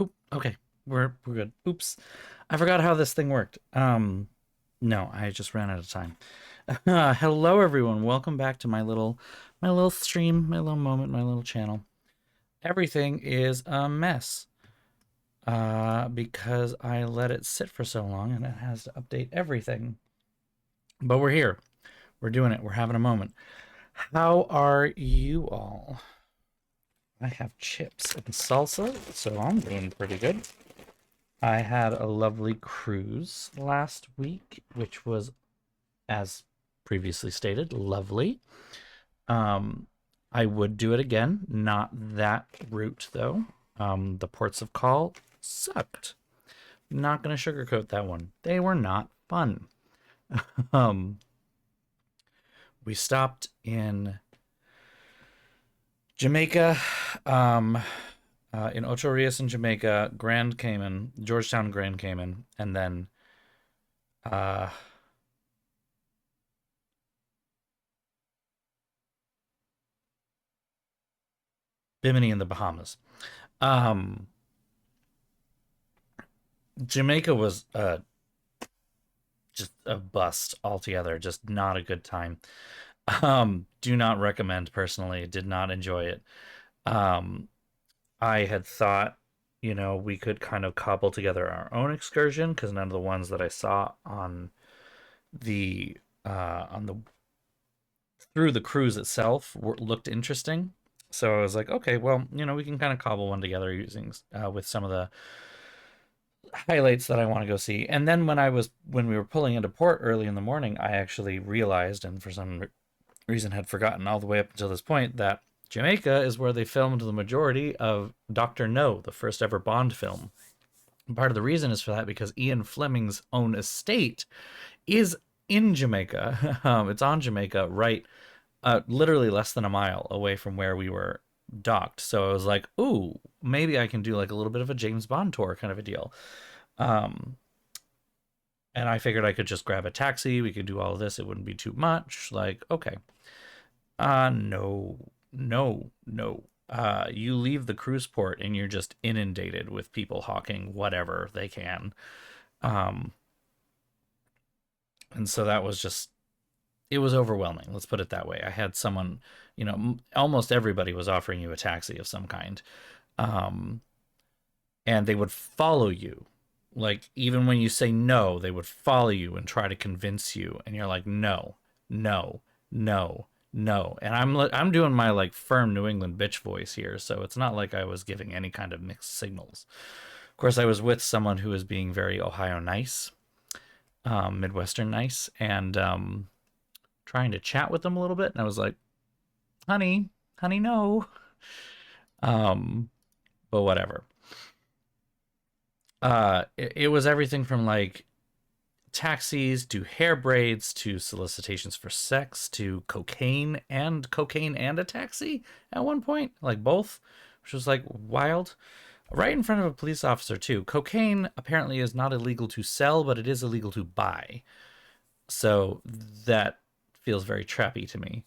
Oop, okay. We're good. Oops. I forgot how this thing worked. No, I just ran out of time. Hello everyone. Welcome back to my little stream, my little moment, my little channel. Everything is a mess. Because I let it sit for so long and it has to update everything. But we're here. We're doing it. We're having a moment. How are you all? I have chips and salsa, so I'm doing pretty good. I had a lovely cruise last week, which was, as previously stated, lovely. Um, I would do it again. Not that route, though. The ports of call sucked. Not going to sugarcoat that one. They were not fun. Um, we stopped in Jamaica, um, in Ocho Rios in Jamaica, Grand Cayman, Georgetown, Grand Cayman, and then uh, Bimini in the Bahamas. Um, Jamaica was just a bust altogether, just not a good time. Do not recommend personally, did not enjoy it. Um, I had thought, we could kind of cobble together our own excursion because none of the ones that I saw on the through the cruise itself looked interesting. So I was like, okay, well, we can kind of cobble one together using with some of the highlights that I want to go see. And then when we were pulling into port early in the morning, I actually realized, and for some reason had forgotten all the way up until this point, that Jamaica is where they filmed the majority of Doctor No, the first ever Bond film. And part of the reason is for that because Ian Fleming's own estate is in Jamaica. It's on Jamaica, right, literally less than a mile away from where we were docked. So I was like, ooh, maybe I can do like a little bit of a James Bond tour kind of a deal. Um, and I figured I could just grab a taxi. We could do all of this. It wouldn't be too much. Like, okay. No, no, no. You leave the cruise port and you're just inundated with people hawking whatever they can. Um, and so that was just, it was overwhelming. Let's put it that way. I had someone, almost everybody was offering you a taxi of some kind. Um, and they would follow you. Like, even when you say no, they would follow you and try to convince you. And you're like, no, no, no, no. And I'm doing my like firm New England bitch voice here, so it's not like I was giving any kind of mixed signals. Of course, I was with someone who was being very Ohio nice, Midwestern nice, and trying to chat with them a little bit. And I was like, honey, honey, no. Um, but whatever. It was everything from like taxis to hair braids to solicitations for sex to cocaine and a taxi at one point, like both, which was like wild. Right in front of a police officer too. Cocaine apparently is not illegal to sell, but it is illegal to buy. So that feels very trappy to me.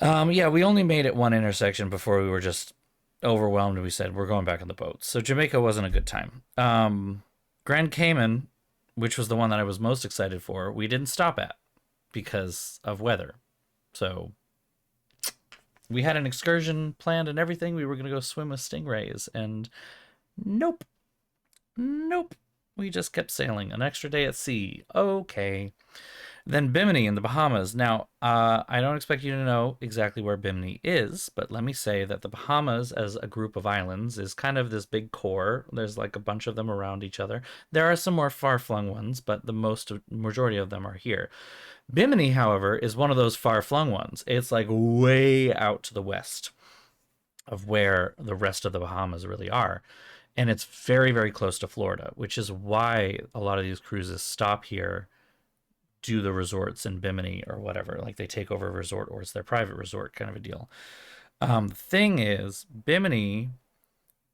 Yeah, we only made it one intersection before we were just overwhelmed and we said we're going back on the boat. So Jamaica wasn't a good time. Grand Cayman, which was the one that I was most excited for, we didn't stop at because of weather. So we had an excursion planned and everything. We were going to go swim with stingrays, and nope, nope. We just kept sailing. An extra day at sea. Okay. Then Bimini in the Bahamas. Now, I don't expect you to know exactly where Bimini is, but let me say that the Bahamas, as a group of islands, is kind of this big core. There's like a bunch of them around each other. There are some more far-flung ones, but the majority of them are here. Bimini, however, is one of those far-flung ones. It's like way out to the west of where the rest of the Bahamas really are. And it's very, very close to Florida, which is why a lot of these cruises stop here, do the resorts in Bimini or whatever. Like they take over a resort or it's their private resort kind of a deal. The thing is, Bimini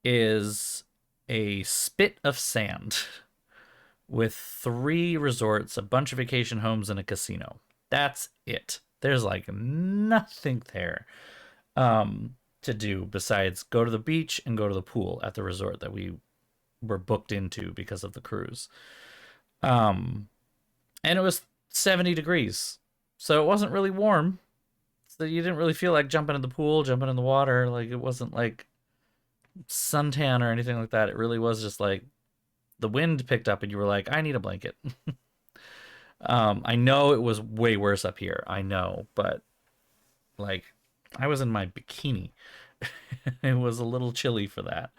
is a spit of sand with three resorts, a bunch of vacation homes, and a casino. That's it. There's like nothing there. Um, to do besides go to the beach and go to the pool at the resort that we were booked into because of the cruise. Um, and it was 70 degrees, so it wasn't really warm. So you didn't really feel like jumping in the pool, jumping in the water. Like it wasn't like suntan or anything like that. It really was just like the wind picked up and you were like, I need a blanket. I know it was way worse up here. I know, but like I was in my bikini. It was a little chilly for that.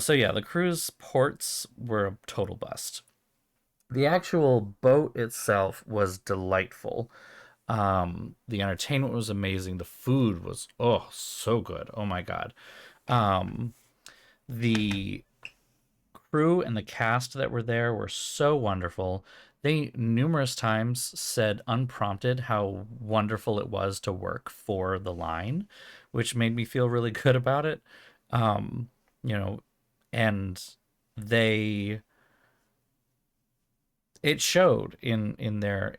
So yeah, the cruise ports were a total bust. The actual boat itself was delightful. The entertainment was amazing. The food was so good. Oh my god. Um, the crew and the cast that were there were so wonderful. They numerous times said unprompted how wonderful it was to work for the line, which made me feel really good about it. Um, you know, and they it showed in their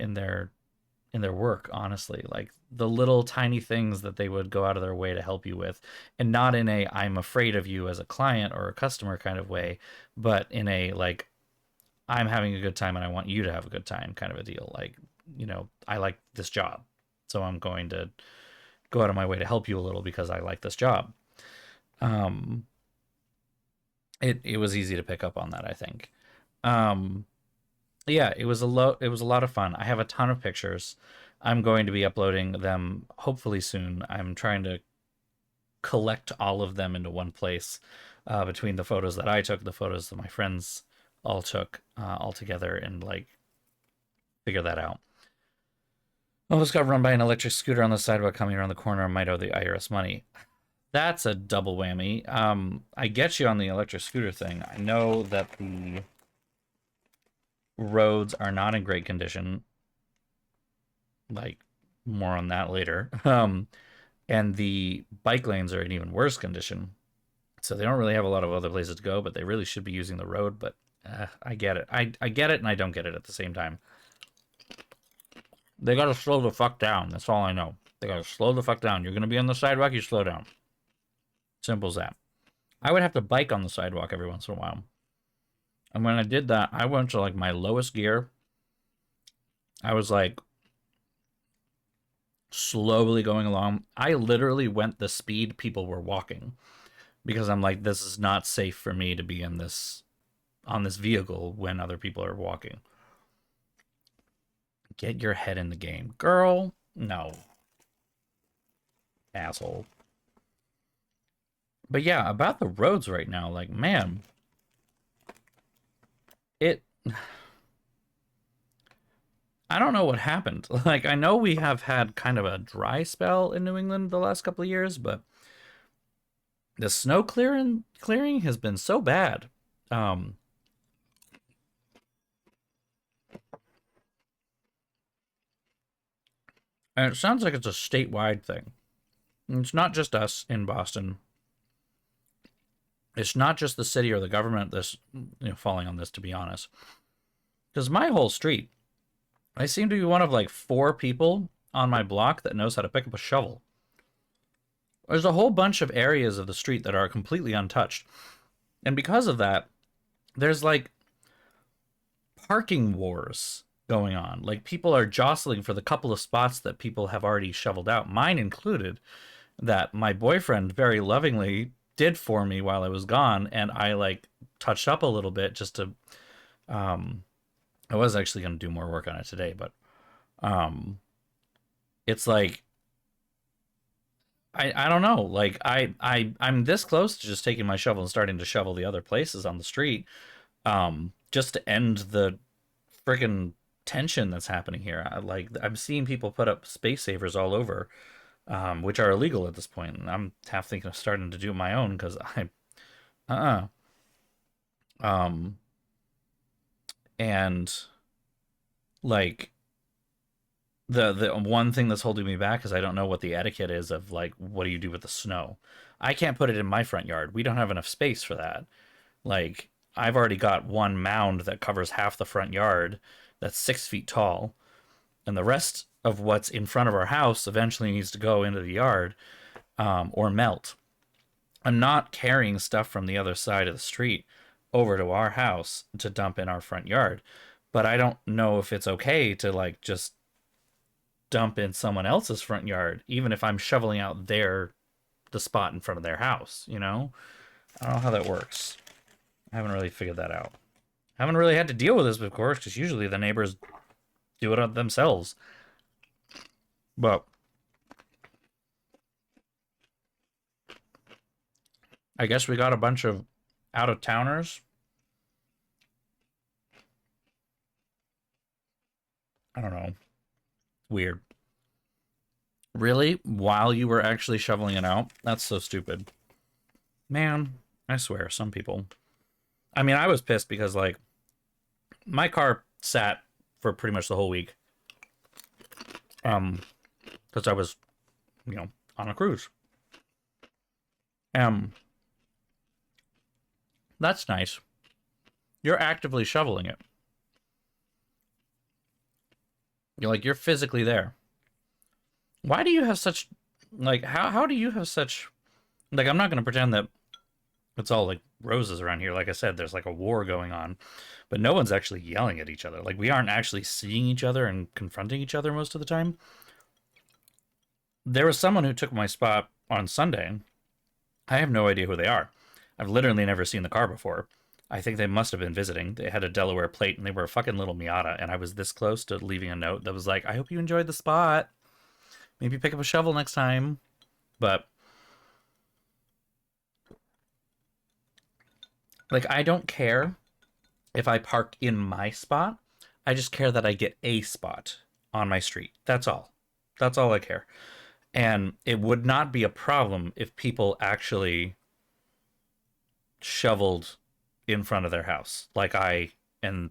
work, honestly. Like the little tiny things that they would go out of their way to help you with, and not in a I'm afraid of you as a client or a customer kind of way, but in a like I'm having a good time and I want you to have a good time kind of a deal. Like, I like this job, so I'm going to go out of my way to help you a little because I like this job. Um, it was easy to pick up on that, I think. Um, yeah, it was a lot of fun. I have a ton of pictures. I'm going to be uploading them hopefully soon. I'm trying to collect all of them into one place, between the photos that I took, the photos that my friends all took, all together, and like figure that out. Almost got run by an electric scooter on the sidewalk coming around the corner and might owe the IRS money. That's a double whammy. I get you on the electric scooter thing. I know that the roads are not in great condition. Like, more on that later. And the bike lanes are in even worse condition. So they don't really have a lot of other places to go, but they really should be using the road. But I get it. I get it and I don't get it at the same time. They gotta slow the fuck down. That's all I know. They gotta slow the fuck down. You're gonna be on the sidewalk, you slow down. Simple as that. I would have to bike on the sidewalk every once in a while. And when I did that, I went to like my lowest gear. I was like slowly going along. I literally went the speed people were walking because I'm like, this is not safe for me to be in this on this vehicle when other people are walking. Get your head in the game, girl. No, asshole. But yeah, about the roads right now, like, man, it I don't know what happened. Like, I know we have had kind of a dry spell in New England the last couple of years, but the snow clearing has been so bad. Um, and it sounds like it's a statewide thing. And it's not just us in Boston. It's not just the city or the government that's falling on this, to be honest. Because my whole street, I seem to be one of like 4 people on my block that knows how to pick up a shovel. There's a whole bunch of areas of the street that are completely untouched. And because of that, there's like parking wars going on. Like people are jostling for the couple of spots that people have already shoveled out, mine included, that my boyfriend very lovingly did for me while I was gone, and I like touched up a little bit just to um I was actually going to do more work on it today, but um it's like I don't know. Like I'm this close to just taking my shovel and starting to shovel the other places on the street, just to end the freaking tension that's happening here. I'm seeing people put up space savers all over, which are illegal at this point. And I'm half thinking of starting to do my own because uh um and like the one thing that's holding me back is I don't know what the etiquette is of like what do you do with the snow. I can't put it in my front yard. We don't have enough space for that. Like I've already got one mound that covers half the front yard that's 6 feet tall, and the rest of what's in front of our house eventually needs to go into the yard. or melt. I'm not carrying stuff from the other side of the street over to our house to dump in our front yard. But I don't know if it's okay to like just dump in someone else's front yard, even if I'm shoveling out the spot in front of their house, you know? I don't know how that works. I haven't really figured that out. I haven't really had to deal with this, of course, because usually the neighbors do it themselves. But I guess we got a bunch of out of towners. I don't know. Weird. Really? While you were actually shoveling it out? That's so stupid. Man, I swear, some people. I mean, I was pissed because, like, my car sat for pretty much the whole week. Because I was, on a cruise. Um, that's nice. You're actively shoveling it. You're physically there. Why do you have such, like, how do you have such, like, I'm not going to pretend that it's all like roses around here. Like I said, there's like a war going on, but no one's actually yelling at each other. Like, we aren't actually seeing each other and confronting each other most of the time. There was someone who took my spot on Sunday. I have no idea who they are. I've literally never seen the car before. I think they must have been visiting. They had a Delaware plate and they were a fucking little Miata. And I was this close to leaving a note that was like, I hope you enjoyed the spot. Maybe pick up a shovel next time. But, like, I don't care if I park in my spot. I just care that I get a spot on my street. That's all. That's all I care. And it would not be a problem if people actually shoveled in front of their house, like I and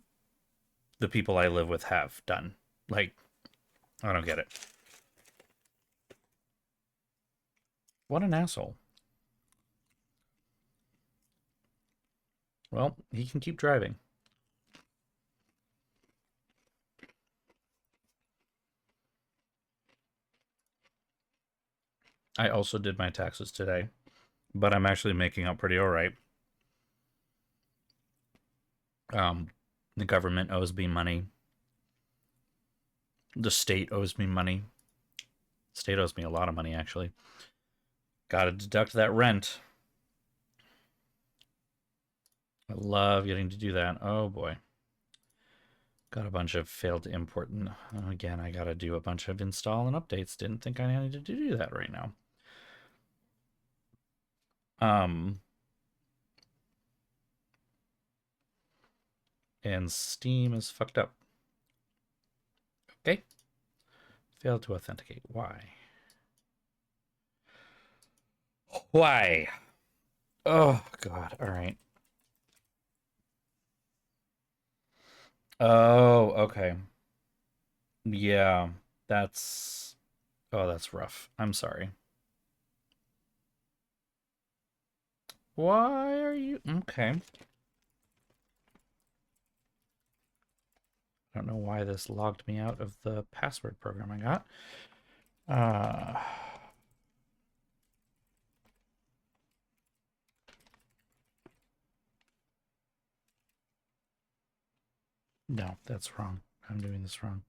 the people I live with have done. Like, I don't get it. What an asshole. Well, he can keep driving. I also did my taxes today, but I'm actually making out pretty all right. Um, the government owes me money. The state owes me money. The state owes me a lot of money, actually. Got to deduct that rent. I love getting to do that. Oh boy. Got a bunch of failed to import. Again, I got to do a bunch of install and updates. Didn't think I needed to do that right now. And Steam is fucked up. Okay. Failed to authenticate. Why? Why? Oh, God. All right. Oh, okay. Yeah, that's... Oh, that's rough. I'm sorry. Why are you... Okay. I don't know why this logged me out of the password program I got. No, that's wrong. I'm doing this wrong.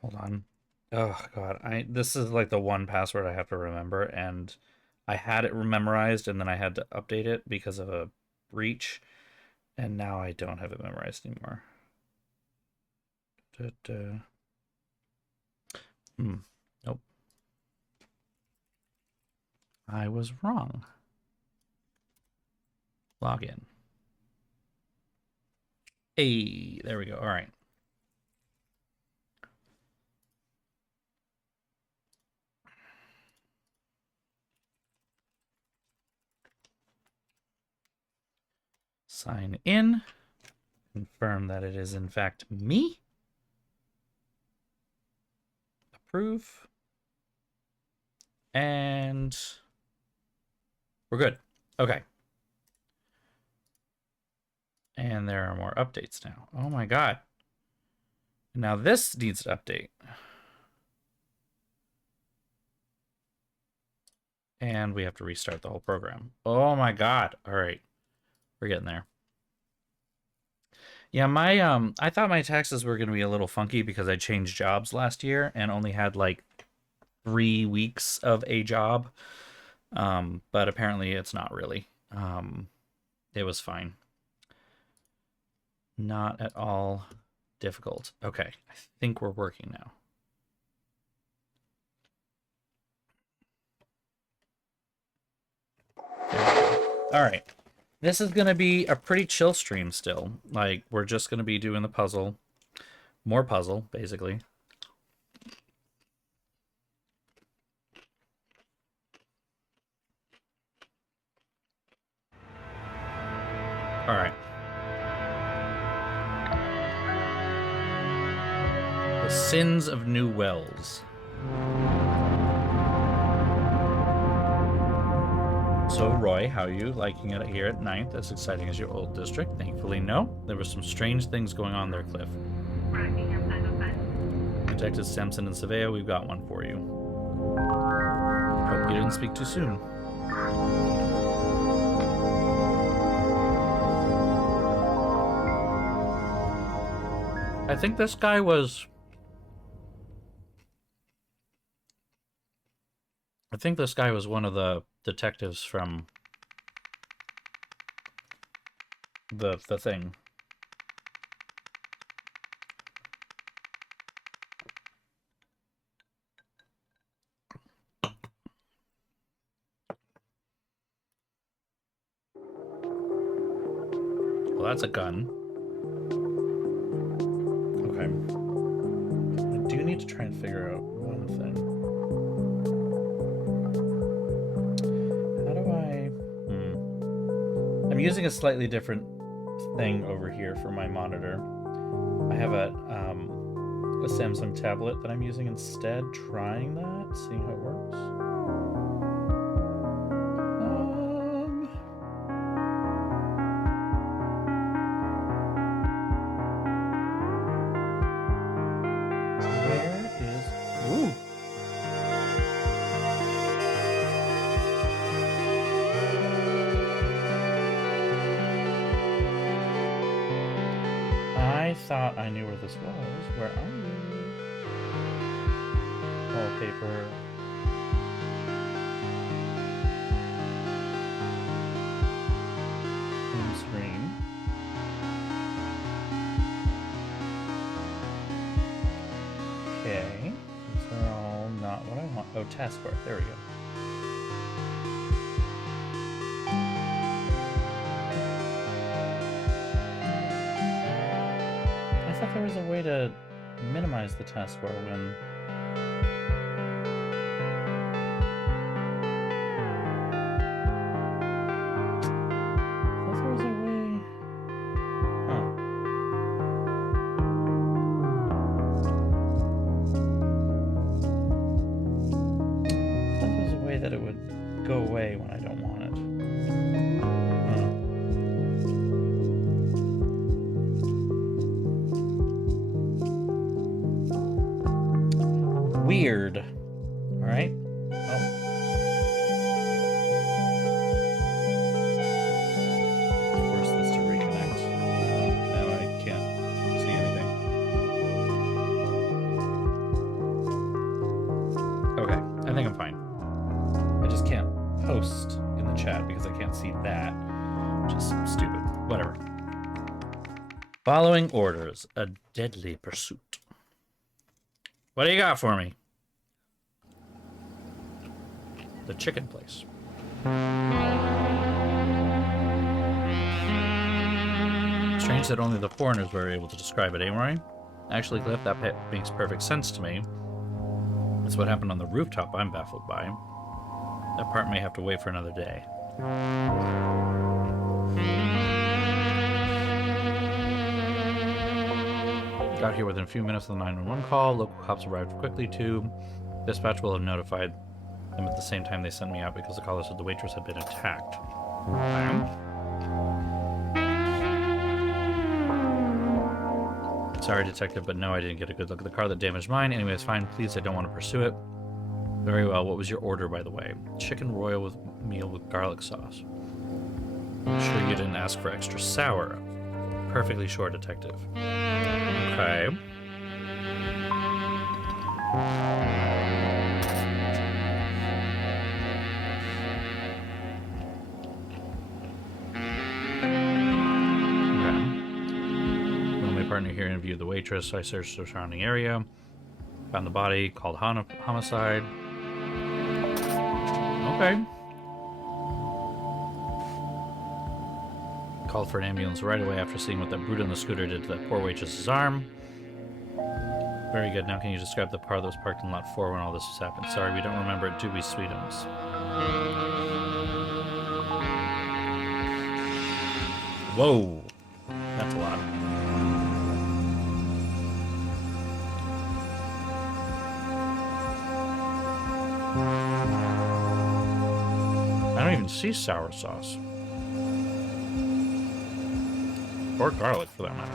Hold on. Oh God, this is like the one password I have to remember, and I had it memorized, and then I had to update it because of a breach, and now I don't have it memorized anymore. Nope. I was wrong. Login. Hey, there we go. All right. Sign in. Confirm that it is in fact me. Approve. And we're good. Okay. And there are more updates now. Oh my god. Now this needs to update. And we have to restart the whole program. Oh my god. All right. We're getting there. Yeah, I thought my taxes were going to be a little funky because I changed jobs last year and only had like 3 weeks of a job. But apparently it's not really. It was fine. Not at all difficult. Okay, I think we're working now. All right. This is going to be a pretty chill stream still. Like, we're just going to be doing the puzzle. More puzzle, basically. All right. The Sins of New Wells. So, Roy, how are you liking it here at 9th? As exciting as your old district? Thankfully, no. There were some strange things going on there, Cliff. Detectives Sampson and Savea, we've got one for you. Hope you didn't speak too soon. I think this guy was... I think this guy was one of the detectives from the thing. Well, that's a gun. Okay. I do need to try and figure out one thing. How do I... I'm using a slightly different thing over here for my monitor. I have a Samsung tablet that I'm using instead. Trying that, seeing how it works. Where is... Ooh! I thought I knew where this was. Where are you? Wallpaper. Home screen. Okay. These are all not what I want. Oh, taskbar. There we go. I thought there was a way to minimize the taskbar when... I thought there was a way... Huh. I thought there was a way that it would go away when I don't want it. Weird. All right. Well. Force this to reconnect. Now I can't see anything. Okay, I think I'm fine. I just can't post in the chat because I can't see that. Just stupid. Whatever. Following orders. A deadly pursuit. What do you got for me? The chicken place. Strange that only the foreigners were able to describe it, eh, Roy? Actually, Cliff, that makes perfect sense to me. That's what happened on the rooftop I'm baffled by. That part may have to wait for another day. Got here within a few minutes of the 911 call. Local cops arrived quickly, too. Dispatch will have notified them at the same time they sent me out because the caller said the waitress had been attacked. Sorry, detective, but no, I didn't get a good look at the car that damaged mine. Anyway, it's fine. Please, I don't want to pursue it. Very well. What was your order, by the way? Chicken royal with meal with garlic sauce. Sure you didn't ask for extra sour. Perfectly sure, detective. Okay. Partner here interviewed the waitress, so I searched the surrounding area, found the body, called homicide. Okay. Called for an ambulance right away after seeing what that brute on the scooter did to that poor waitress's arm. Very good. Now can you describe the car that was parked in lot 4 when all this was happening? Sorry, we don't remember it, do we, sweetums? Whoa. That's a lot. I don't even see sour sauce. Or garlic, for that matter.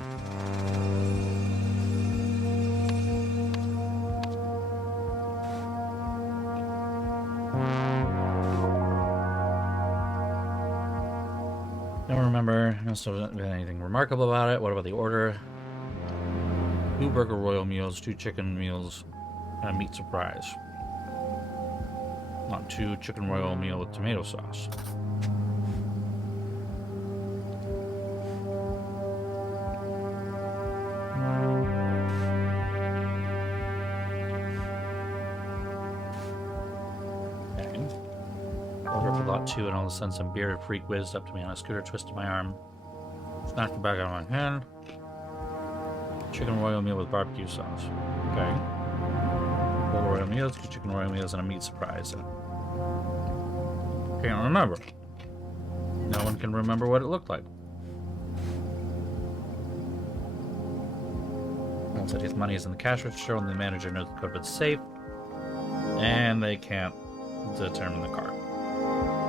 Don't remember. Must have been anything remarkable about it. What about the order? 2 burger royal meals, 2 chicken meals, and a meat surprise. Not 2 chicken royal meal with tomato sauce. Okay. Order for lot 2, and all of a sudden some bearded freak whizzed up to me on a scooter, twisted my arm, snapped the back out of my hand. Chicken royal meal with barbecue sauce. Okay. 4 royal meals, 2 chicken royal meals, and a meat surprise. Can't remember. No one can remember what it looked like. One said his money is in the cash register when the manager knows the code of the safe. And they can't determine the car.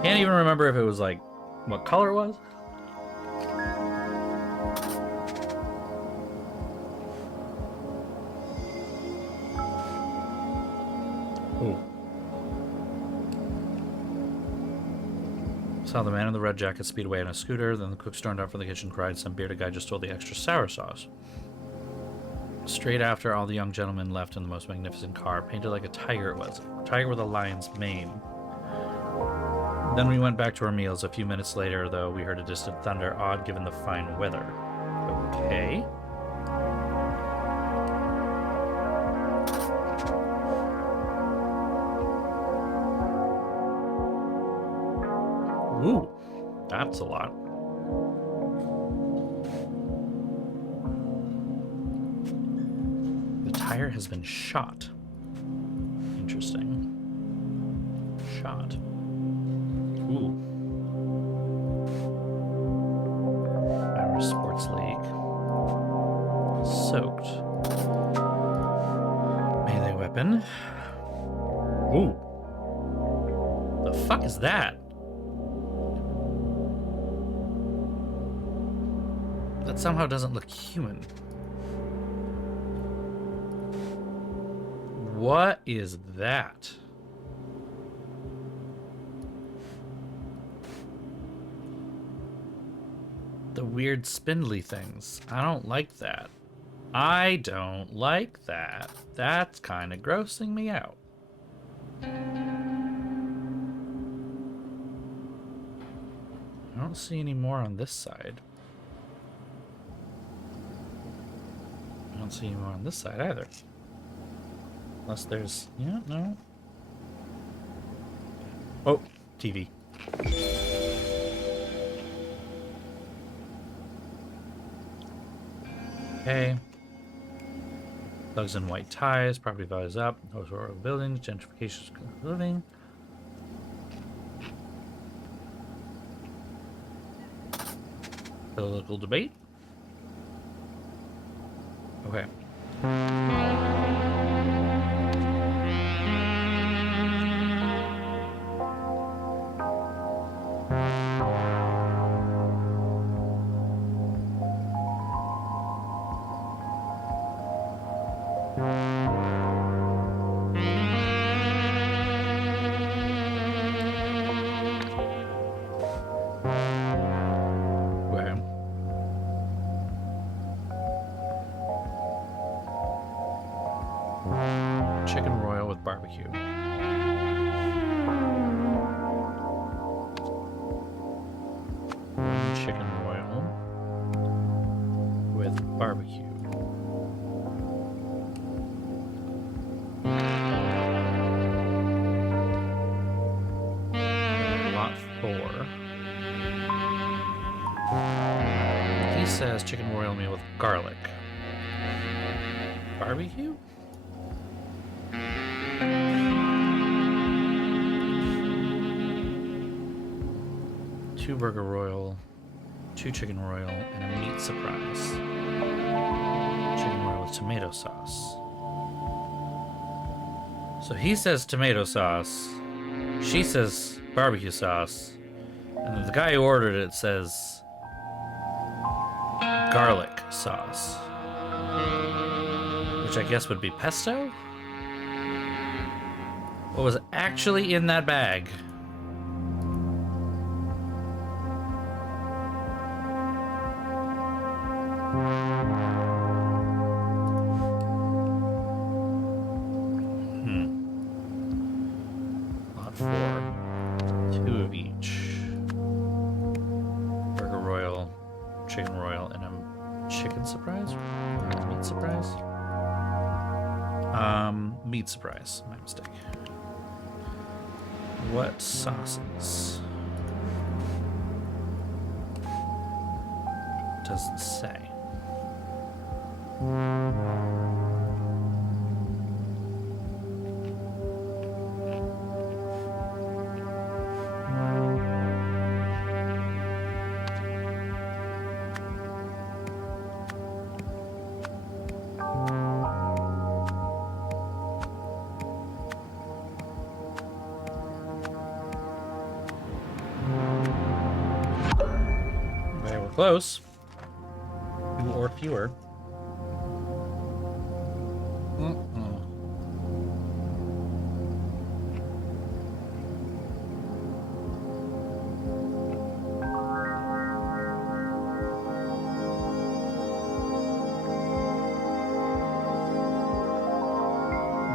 Can't even remember if it was like what color it was. Ooh. Saw the man in the red jacket speed away on a scooter. Then the cook stormed out from the kitchen, cried, "Some bearded guy just stole the extra sour sauce." Straight after, all the young gentlemen left in the most magnificent car, painted like a tiger it was. A tiger with a lion's mane. Then we went back to our meals. A few minutes later, though, we heard a distant thunder, odd given the fine weather. Okay. Ooh, that's a lot. The tire has been shot. Interesting. Shot. Ooh. Irish Sports League. Soaked. Melee weapon. Ooh. The fuck is that? That somehow doesn't look human. What is that? The weird spindly things. I don't like that. I don't like that. That's kind of grossing me out. I don't see any more on this side. I don't see any more on this side either. Unless there's... yeah, no. Oh, TV. Okay. Thugs in white ties, property values up, historical buildings, gentrification of living. Political debate. Okay. barbecue. Chicken royal with barbecue. Lot 4. He says chicken royal meal with garlic. Barbecue? Two burger royal, 2 chicken royal, and a meat surprise. Chicken royal with tomato sauce. So he says tomato sauce. She says barbecue sauce. And the guy who ordered it says garlic sauce. Which I guess would be pesto? What was actually in that bag? Lot 4. 2 of each. Burger royal, chicken royal, and a chicken surprise? Meat surprise? Meat surprise. My mistake. What sauces? Doesn't say. Okay, we're close. 2 or fewer.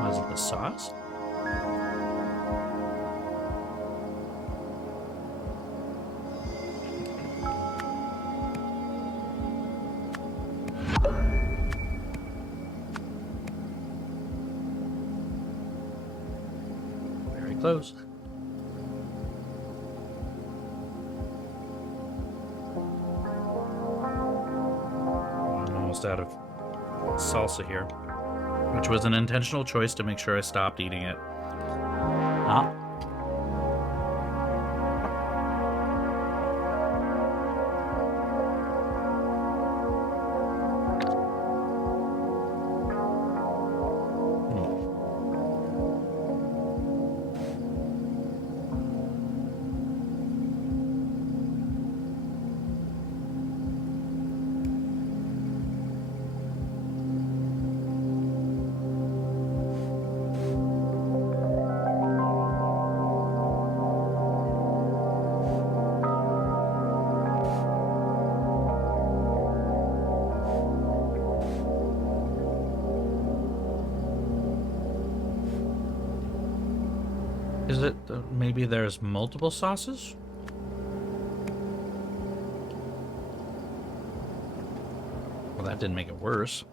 Was it the sauce? Very close. I'm almost out of salsa here, which was an intentional choice to make sure I stopped eating it. Huh? Is it maybe there's multiple sauces? Well, that didn't make it worse.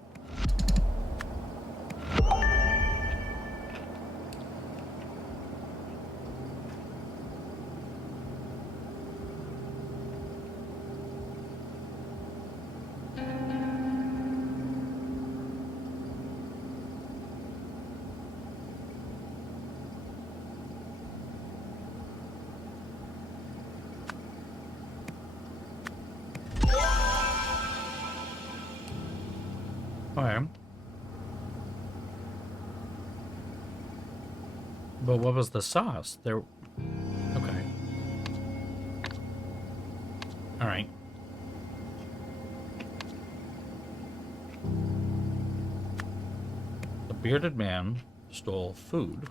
Okay. But what was the sauce? There. Okay. All right. The bearded man stole food.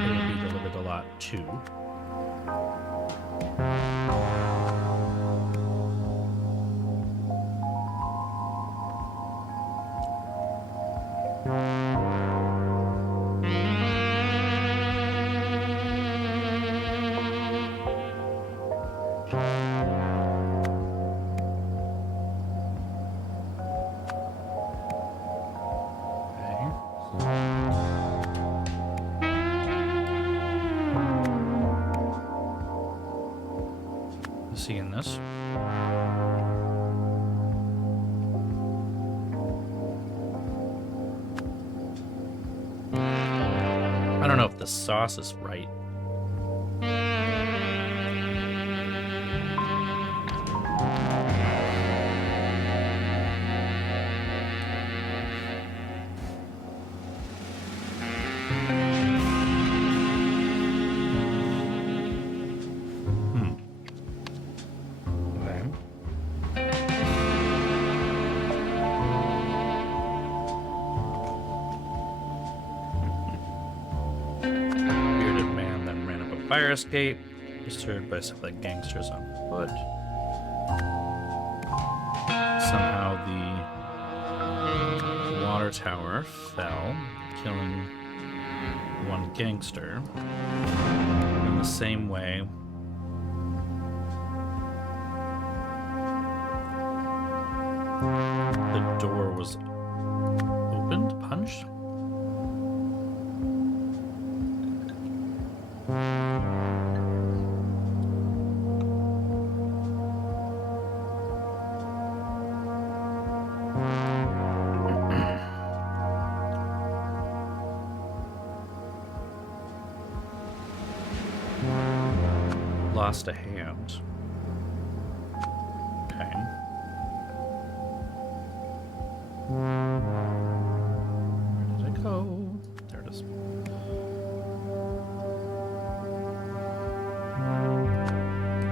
It would be delivered a lot too. seeing this. I don't know if the sauce is right. Fire escape, disturbed by some of the gangsters on foot. Somehow the water tower fell, killing one gangster. In the same way, the door was opened, punched. Lost a hand. Okay. Where did it go? There it is.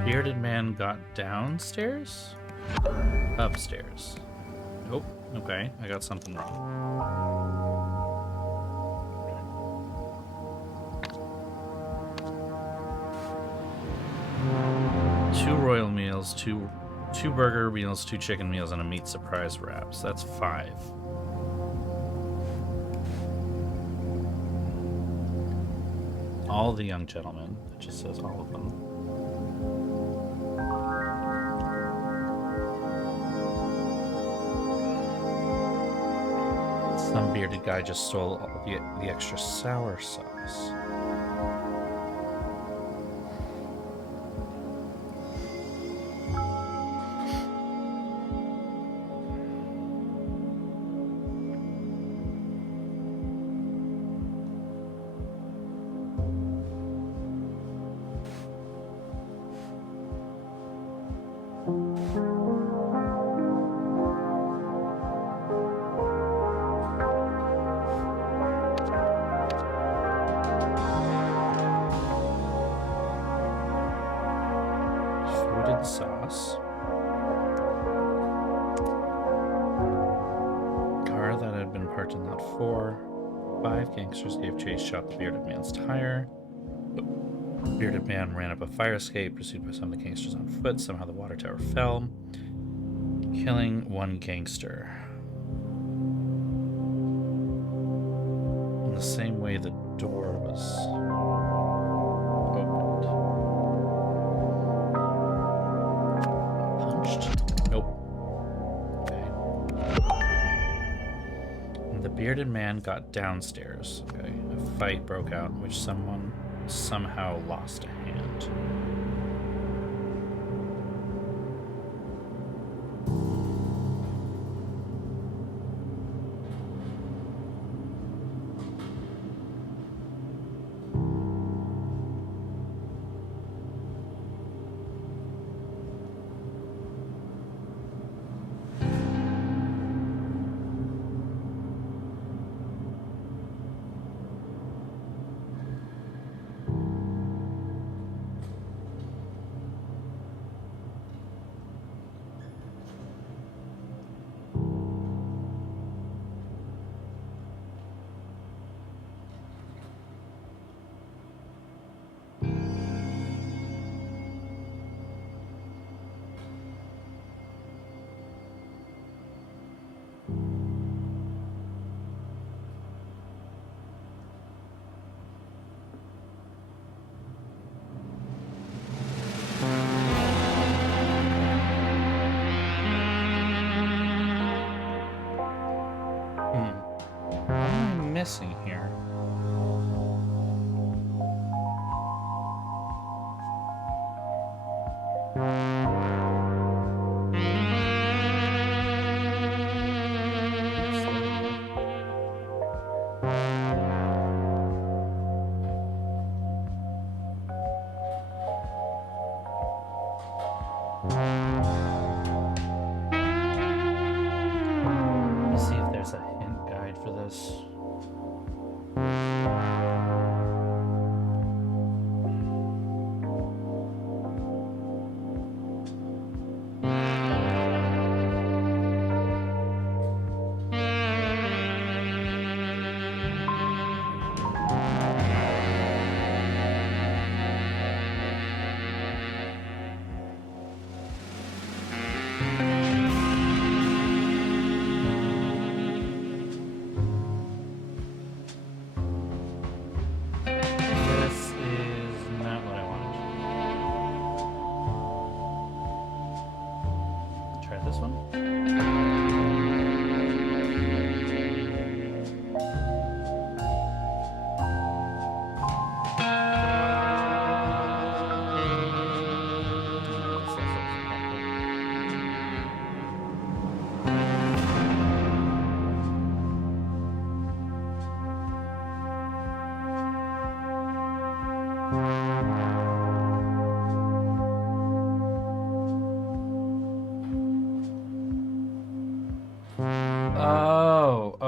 Bearded man got downstairs? Upstairs. Oh, okay. I got something wrong. Two royal meals, two burger meals, 2 chicken meals, and a meat surprise wraps. That's 5. All the young gentlemen. It just says all of them. Some bearded guy just stole all the extra sour sauce. Sauce. Car that had been parked in lot 4. 5 gangsters gave chase, shot the bearded man's tire. The bearded man ran up a fire escape, pursued by some of the gangsters on foot. Somehow the water tower fell, killing 1 gangster. In the same way the door was bearded man got downstairs. Okay. A fight broke out in which someone somehow lost a hand. Missing here.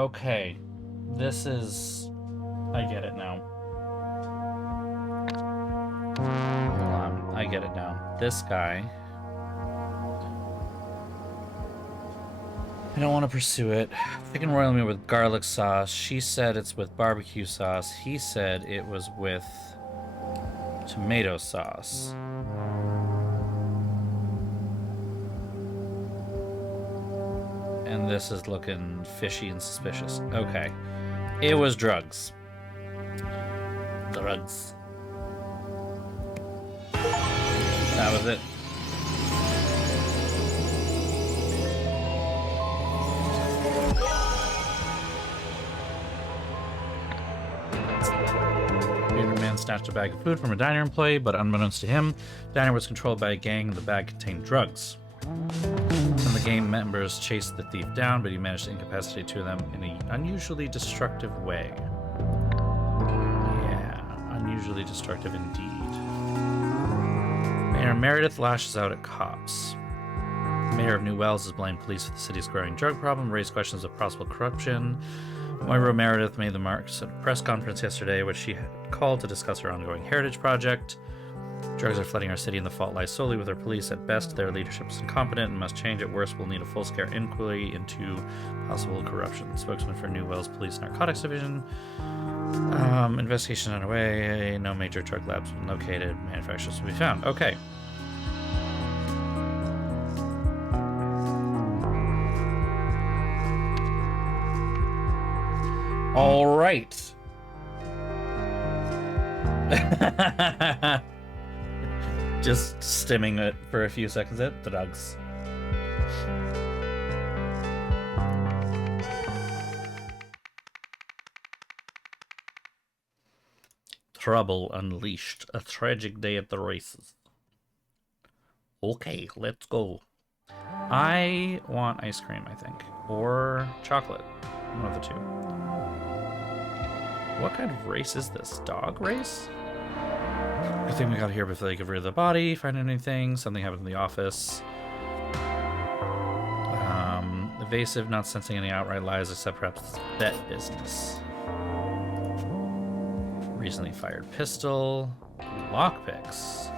Okay. This is... I get it now. Hold on. I get it now. This guy... I don't want to pursue it. Chicken royal meat with garlic sauce. She said it's with barbecue sauce. He said it was with tomato sauce. And this is looking fishy and suspicious. Okay. It was drugs. Drugs. That was it. Man snatched a bag of food from a diner employee, but unbeknownst to him, the diner was controlled by a gang and the bag contained drugs. Some of the gang members chased the thief down, but he managed to incapacitate two of them in an unusually destructive way. Yeah, unusually destructive indeed. Mayor Meredith lashes out at cops. The mayor of New Wells has blamed police for the city's growing drug problem, raised questions of possible corruption. Moira Meredith made the marks at a press conference yesterday, which she had called to discuss her ongoing heritage project. Drugs are flooding our city, and the fault lies solely with our police. At best, their leadership is incompetent and must change. At worst, we'll need a full-scale inquiry into possible corruption. Spokesman for New Wells Police Narcotics Division. Investigation underway. No major drug labs have been located. Manufacturers will be found. Okay. All right. Just stimming it for a few seconds. The drugs. Trouble unleashed. A tragic day at the races. Okay, let's go. I want ice cream, I think. Or chocolate. One of the two. What kind of race is this? Dog race? Good thing we got here before they get rid of the body. Find anything? Something happened in the office. Evasive, not sensing any outright lies except perhaps bet business. Recently fired pistol. Lockpicks.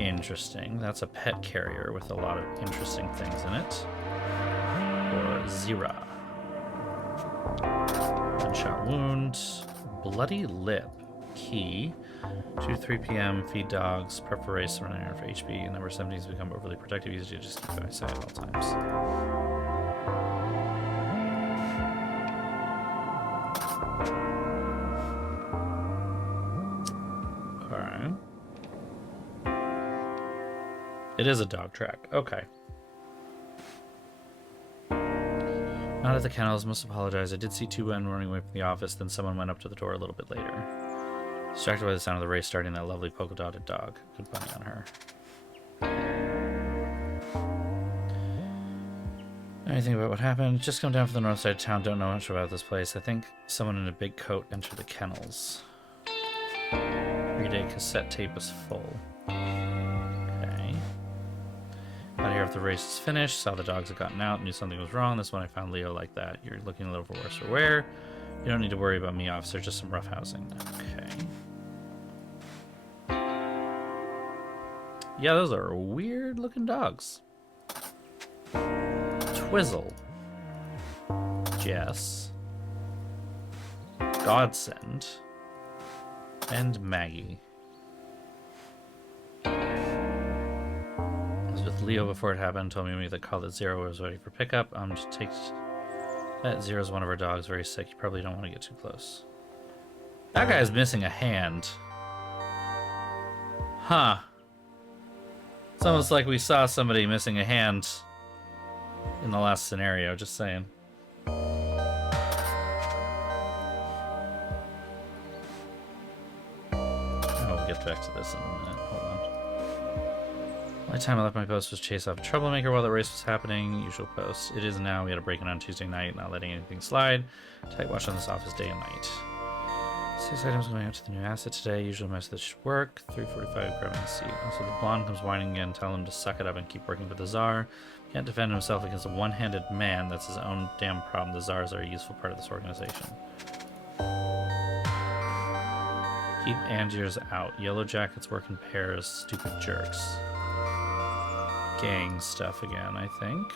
Interesting. That's a pet carrier with a lot of interesting things in it. Or Zira. Gunshot wound. Bloody lip. Key. 2-3 p.m. Feed dogs. Prep for race. Running around for HB. Number 17 has become overly protective. Easy to just keep by side at all times. Alright. It is a dog track. Okay. Not at the kennels. Must apologize. I did see two men running away from the office. Then someone went up to the door a little bit later. Distracted by the sound of the race starting, that lovely polka-dotted dog. Good bunny on her. Anything about what happened? Just come down from the north side of town. Don't know much about this place. I think someone in a big coat entered the kennels. 3-day cassette tape is full. Okay. Got here if the race is finished. Saw the dogs had gotten out. Knew something was wrong. This one I found Leo like that. You're looking a little for worse for wear. You don't need to worry about me, officer. Just some rough housing. Okay. Yeah, those are weird looking dogs. Twizzle. Jess. Godsend. And Maggie. I was with Leo before it happened. Told me the call that Zero was ready for pickup. Just take that. Zero's one of our dogs. Very sick. You probably don't want to get too close. That guy's missing a hand. Huh. It's almost like we saw somebody missing a hand in the last scenario, just saying. I'll get back to this in a minute. Hold on. Only time I left my post was chase off a troublemaker while the race was happening. Usual post. It is now. We had a break-in on Tuesday night, not letting anything slide. Tight watch on this office day and night. 6 items going out to the new asset today. Usual message should work. 3:45 grabbing a seat. Also, the blonde comes whining again. Tell him to suck it up and keep working for the czar. Can't defend himself against a one-handed man. That's his own damn problem. The czars are a useful part of this organization. Keep Angiers out. Yellow jackets work in pairs. Stupid jerks. Gang stuff again, I think.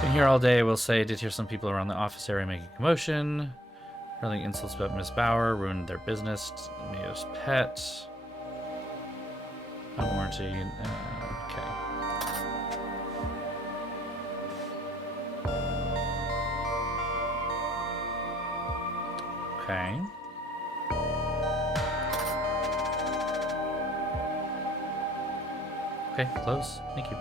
Been here all day, we'll say. Did hear some people around the office area making commotion. Hurling insults about Miss Bauer. Ruined their business. Mia's pet. Unwarranted. Okay. Okay. Okay, close. Thank you.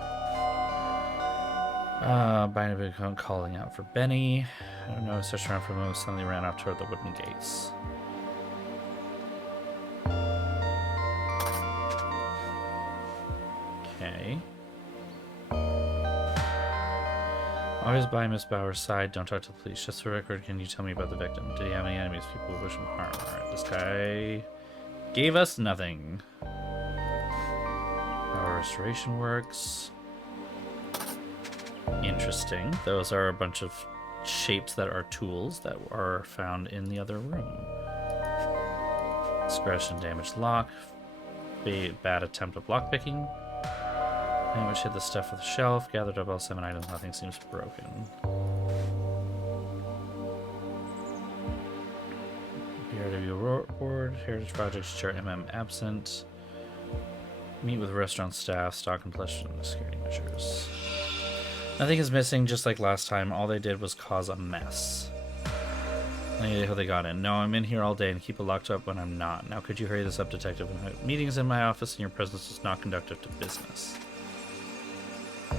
Buying a big phone, calling out for Benny. I don't know, searched around for a moment, suddenly ran off toward the wooden gates. Okay. Always by Miss Bauer's side, don't talk to the police. Just for the record, can you tell me about the victim? Did he have any enemies? People who wish him harm. Alright, this guy gave us nothing. Our restoration works. Interesting. Those are a bunch of shapes that are tools that are found in the other room. Scratched and damaged lock. Bad attempt at lockpicking. Which hit the stuff with the shelf. Gathered up all 7 items. Nothing seems broken. BRW board. Heritage Projects. Chair MM absent. Meet with restaurant staff. Stock and possession security measures. Nothing is missing, just like last time. All they did was cause a mess. Any idea how they got in? No, I'm in here all day and keep it locked up when I'm not. Now could you hurry this up, detective? Meetings in my office and your presence is not conducive to business. Yeah,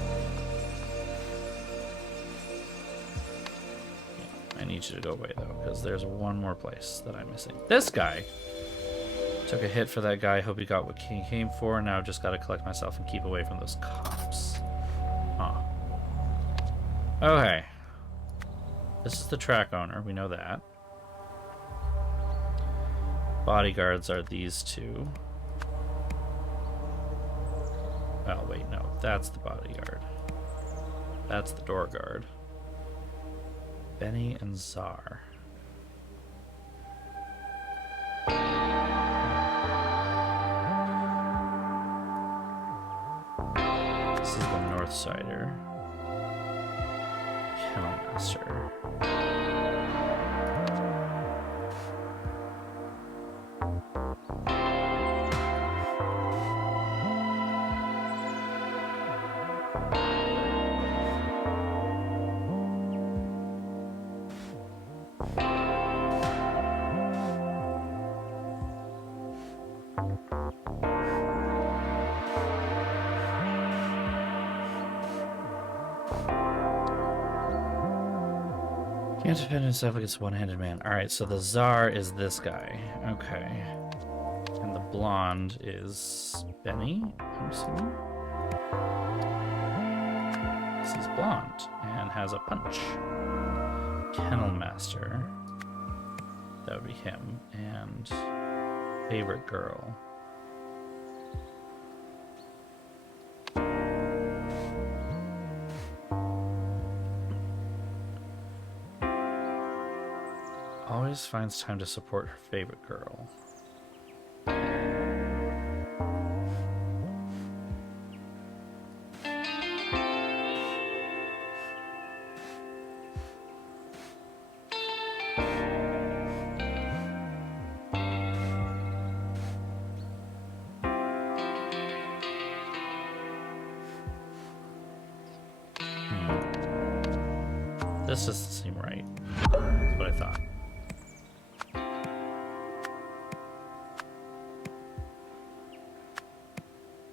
I need you to go away, though, because there's one more place that I'm missing. This guy! Took a hit for that guy. Hope he got what he came for. Now I've just got to collect myself and keep away from those cops. Huh. Okay. This is the track owner. We know that. Bodyguards are these two. Oh, wait, no. That's the bodyguard. That's the door guard. Benny and Czar. This is the North Sider. Master. Can't defend himself against a one-handed man. Alright, so the Czar is this guy. Okay. And the blonde is Benny, I'm assuming. He's blonde and has a punch. Kennel Master. That would be him. And favorite girl. Always finds time to support her favorite girl. This doesn't seem right. That's what I thought.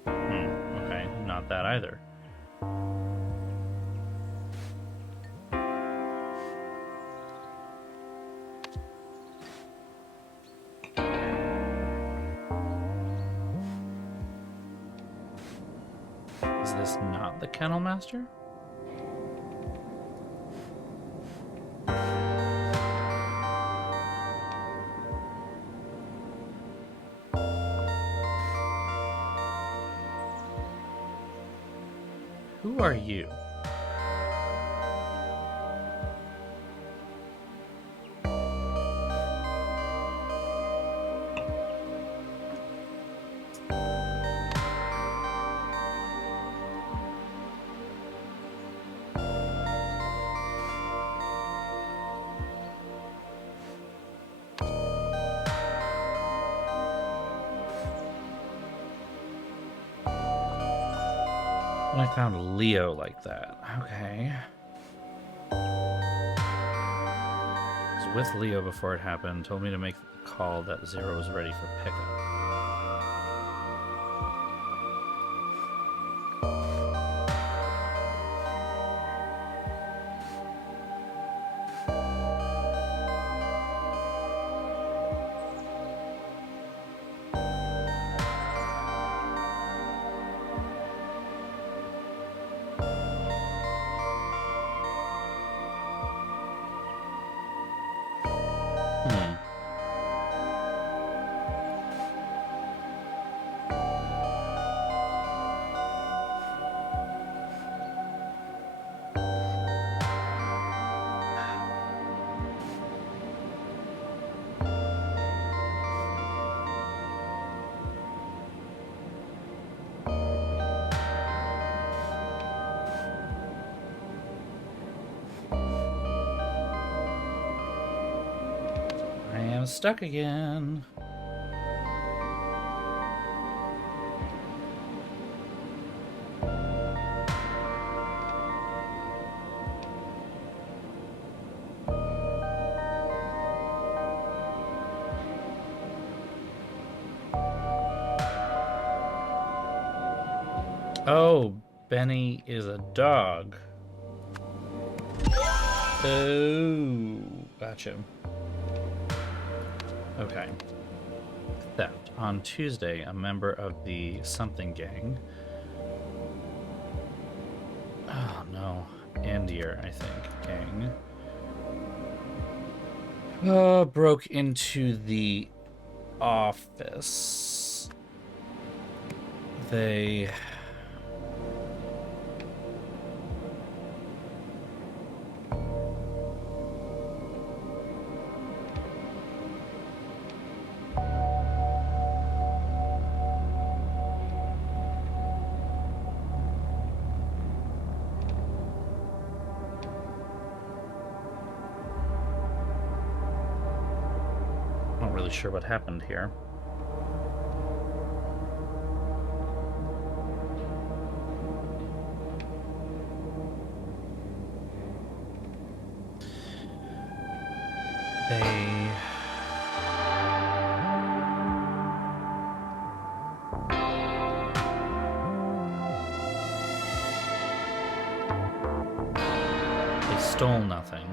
Okay, not that either. Is this not the Kennel Master? are you? I found Leo like that. Okay. I was with Leo before it happened. Told me to make the call that Zero was ready for pickup. I'm stuck again. Oh, Benny is a dog. Oh, gotcha. Okay. Theft. On Tuesday, a member of the something gang. Oh no. Andier, I think. Gang. Broke into the office. They... Not really sure what happened here. They stole nothing.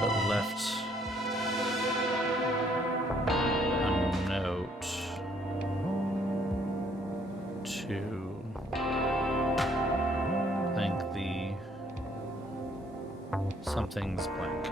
But left a note to thank the something's blank.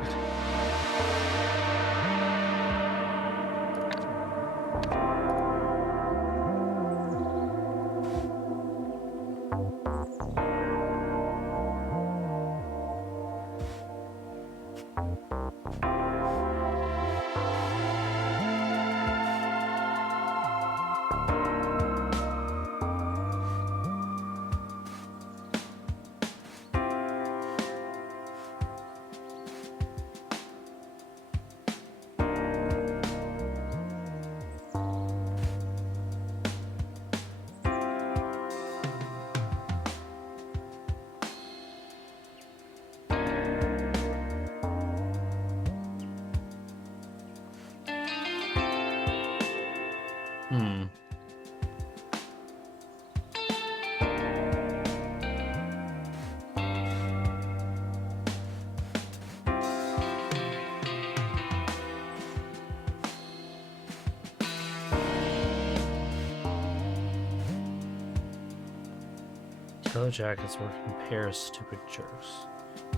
Yellow jackets work in pairs, stupid jerks.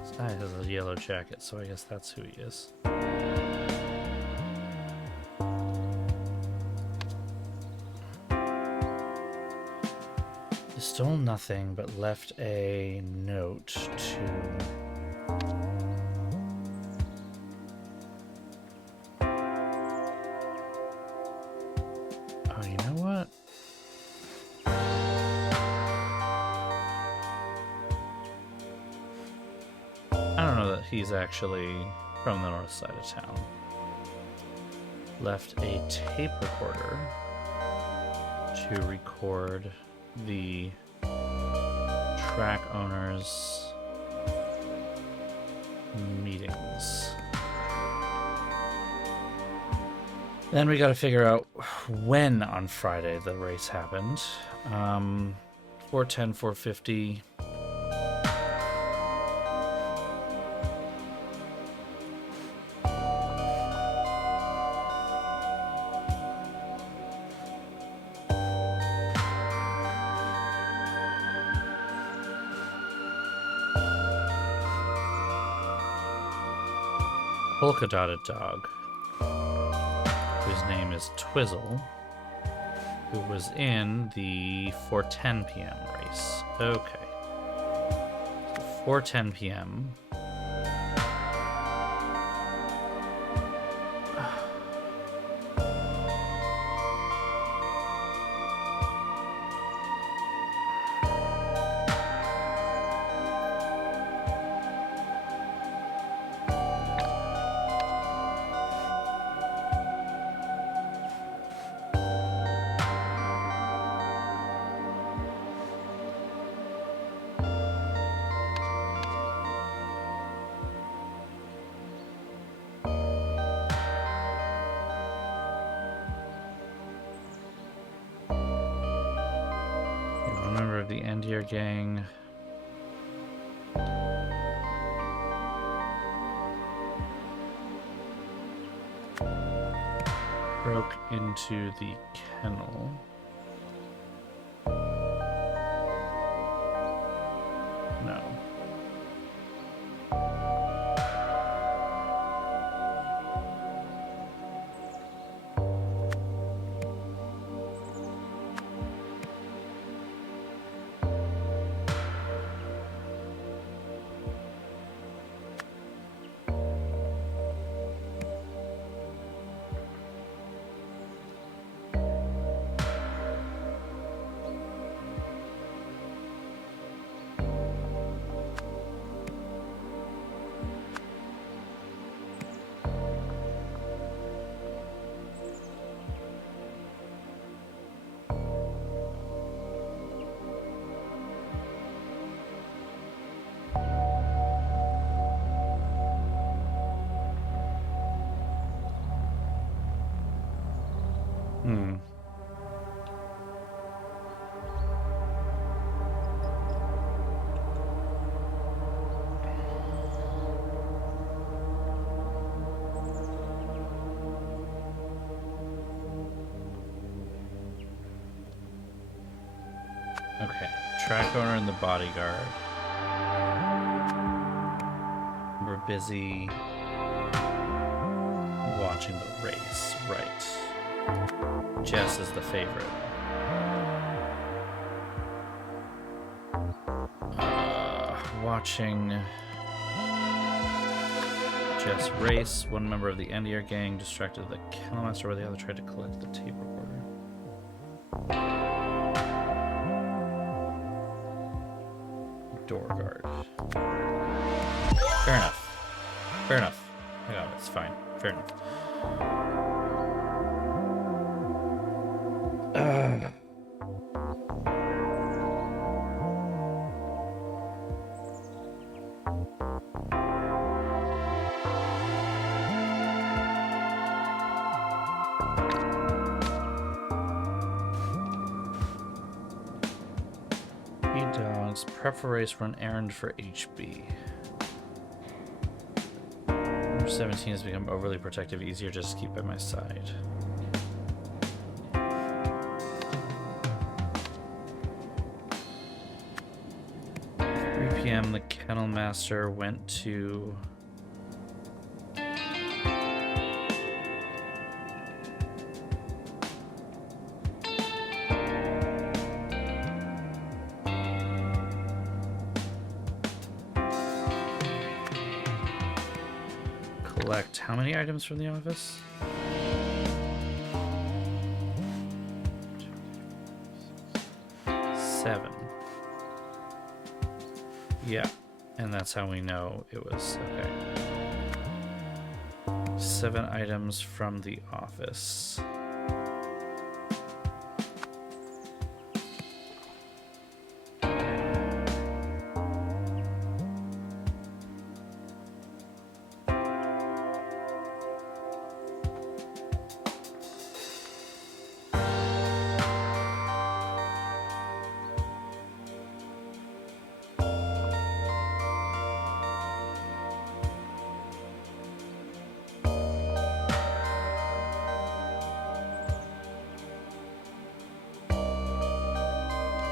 This guy has a yellow jacket, so I guess that's who he is. Stole nothing, but left a note to... Oh, you know what? I don't know that he's actually from the north side of town. Left a tape recorder to record the track owner's meetings. Then we got to figure out when on Friday the race happened. 410, 450. Polka dotted dog, whose name is Twizzle, who was in the 4:10 p.m. race. Okay. So 4:10 p.m. One member of the Endier gang broke into the kennel. No. Okay, track owner and the bodyguard. We're busy watching the race, right? Jess is the favorite. Watching Jess race. One member of the Endier gang distracted the kennel master while the other tried to collect the tape recorder. Door guard. Fair enough. Fair enough. I got it. It's fine. Fair enough. Dogs, prep for race, run errand for HB. Number 17 has become overly protective, easier just to keep by my side. At 3 p.m. the kennel master went to collect how many items from the office? Seven. Yeah, and that's how we know it was okay. 7 items from the office.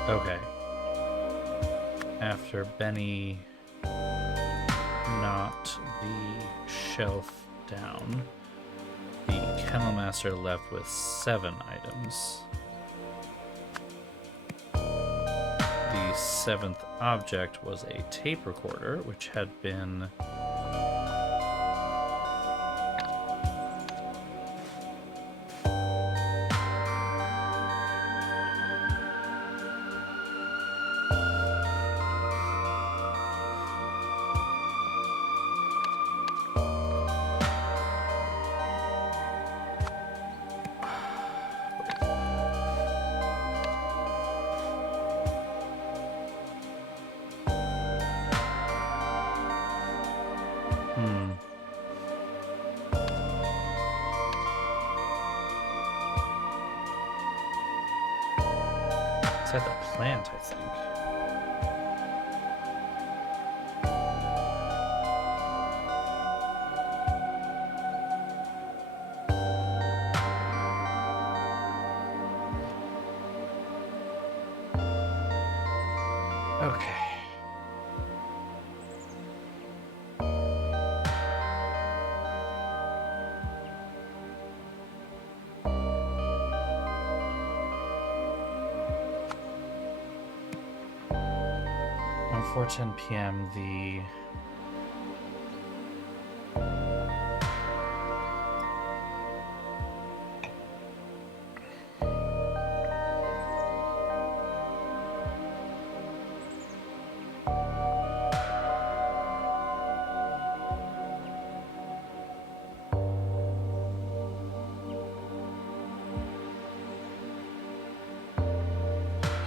Okay. After Benny knocked the shelf down, the Kennel Master left with 7 items. The 7th object was a tape recorder, which had been it's at the plant, I think. Okay. On 4:10 p.m. the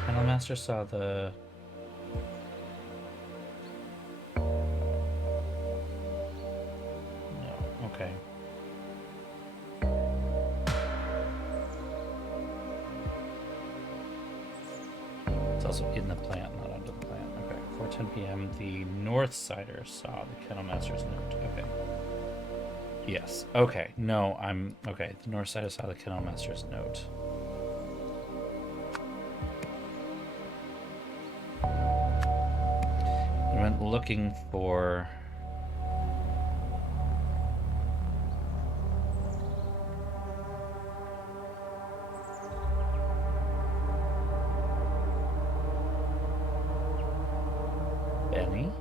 Kennel Master saw the okay. It's also in the plant, not under the plant. Okay. 4:10 p.m. the North Sider saw the Kennel Master's note. Okay. Yes. Okay. No, I'm okay. The North Sider saw the Kennel Master's note. I went looking for Benny.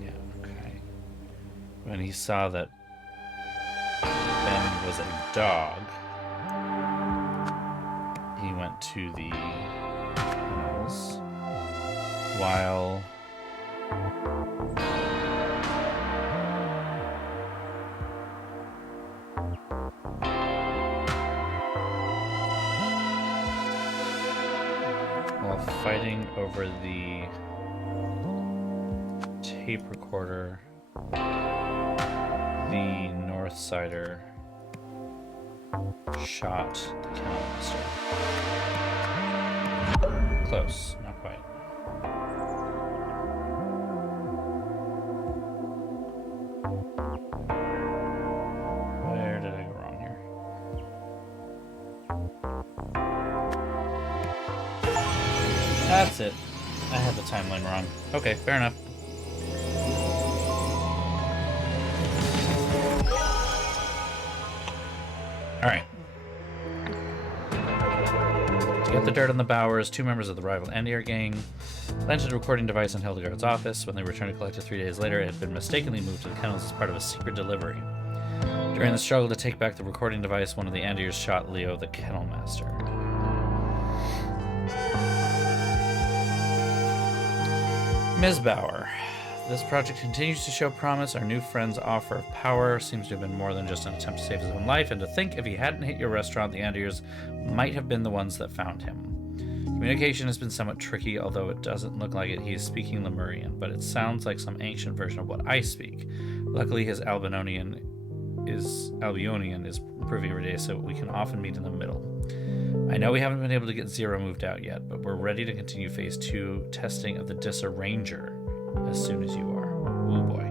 Yeah, okay. When he saw that Ben was a dog, he went to the kennels while fighting over the tape recorder, the North Sider shot the Kennel Master. Close, not quite. Where did I go wrong here? That's it. I had the timeline wrong. Okay, fair enough. Alright. To get the dirt on the Bowers, 2 members of the rival Andir gang planted a recording device in Hildegard's office. When they returned to collect it 3 days later, it had been mistakenly moved to the kennels as part of a secret delivery. During the struggle to take back the recording device, one of the Andirs shot Leo, the kennel master. Ms. Bauer. This project continues to show promise. Our new friend's offer of power seems to have been more than just an attempt to save his own life, and to think if he hadn't hit your restaurant, the Andirs might have been the ones that found him. Communication has been somewhat tricky, although it doesn't look like it. He is speaking Lemurian, but it sounds like some ancient version of what I speak. Luckily, his Albionian is improving every day, so we can often meet in the middle. I know we haven't been able to get Zero moved out yet, but we're ready to continue Phase 2 testing of the Disarranger as soon as you are. Oh boy.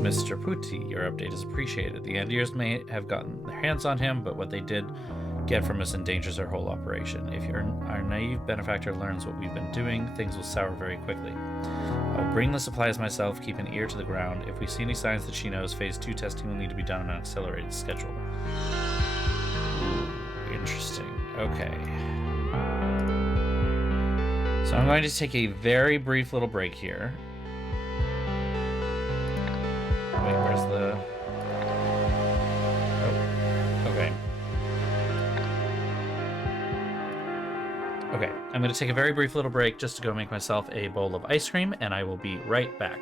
Mr. Putti, your update is appreciated. The Andirs may have gotten their hands on him, but what they did get from us endangers our whole operation. If our naive benefactor learns what we've been doing, things will sour very quickly. I'll bring the supplies myself, keep an ear to the ground. If we see any signs that she knows, Phase 2 testing will need to be done on an accelerated schedule. Interesting. Okay. So I'm going to take a very brief little break here. Wait, where's the... Oh, okay. Okay, I'm going to take a very brief little break just to go make myself a bowl of ice cream, and I will be right back.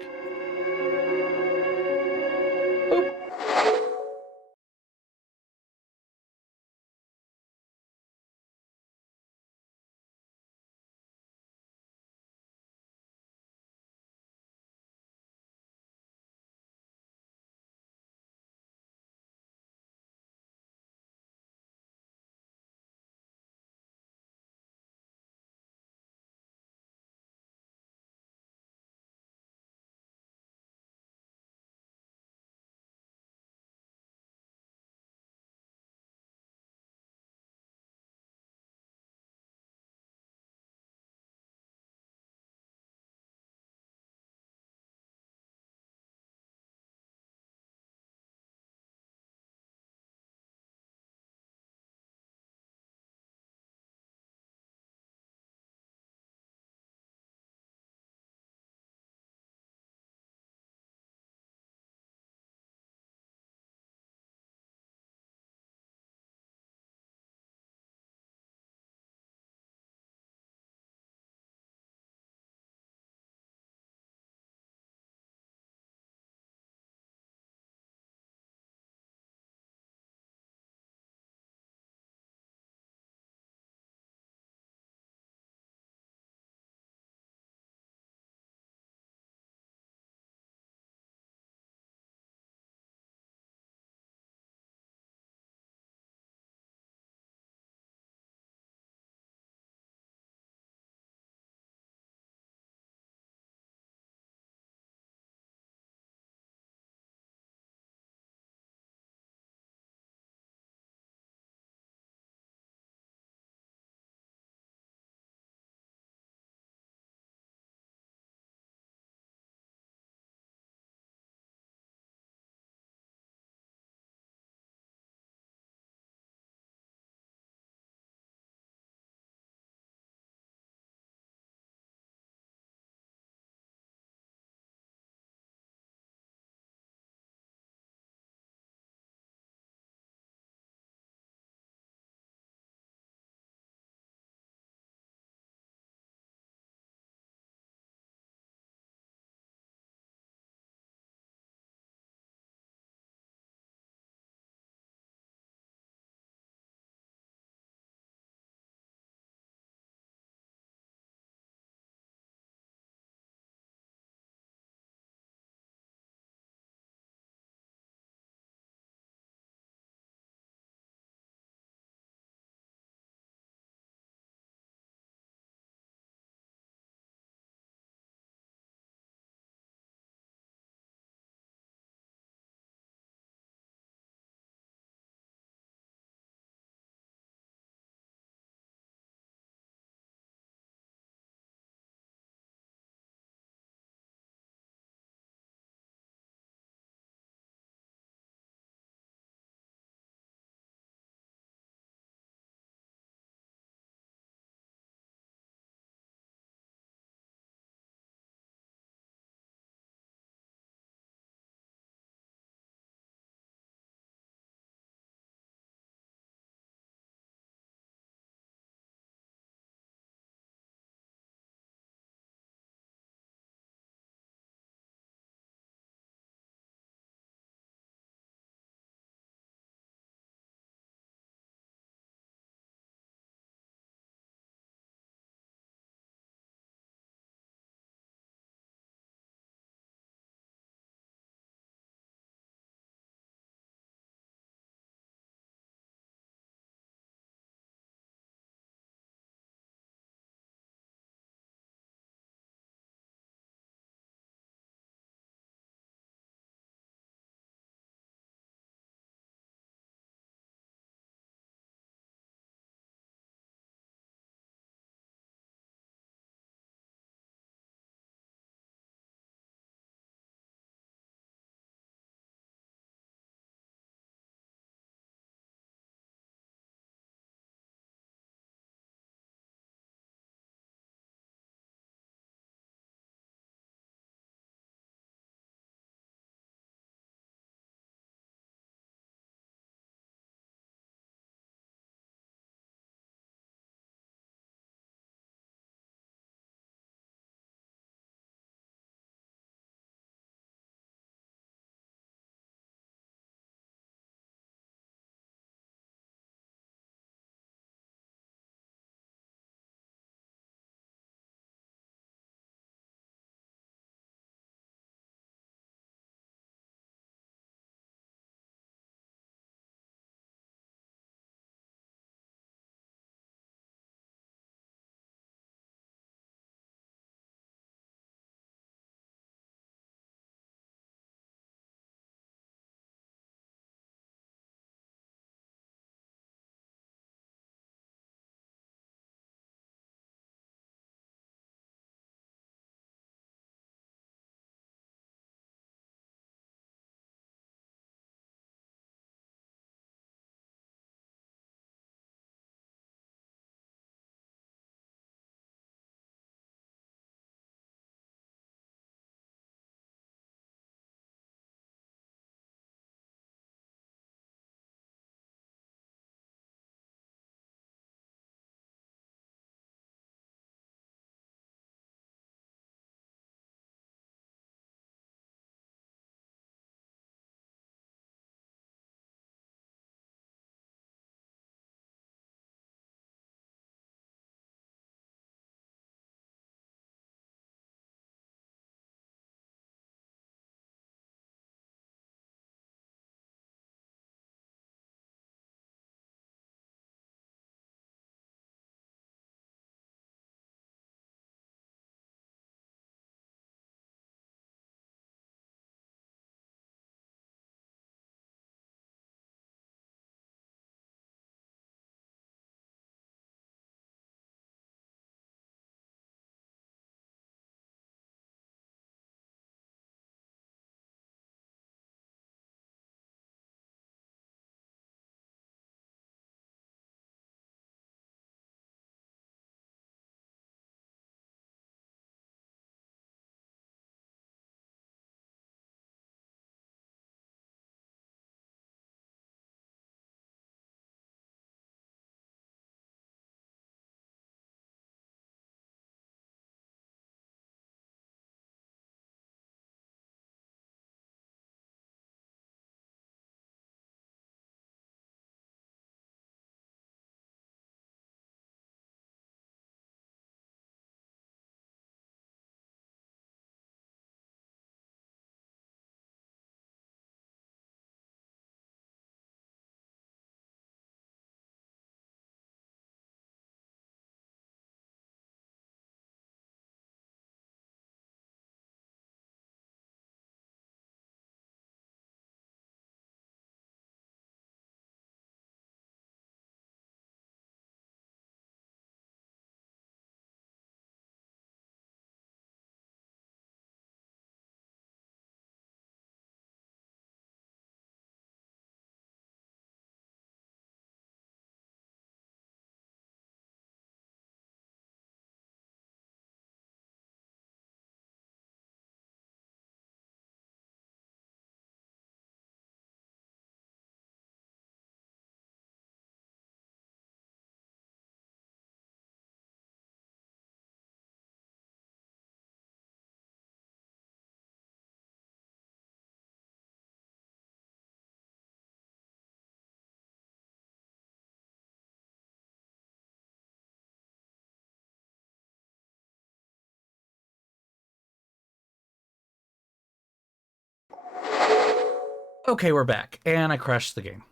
Okay, we're back. And I crashed the game.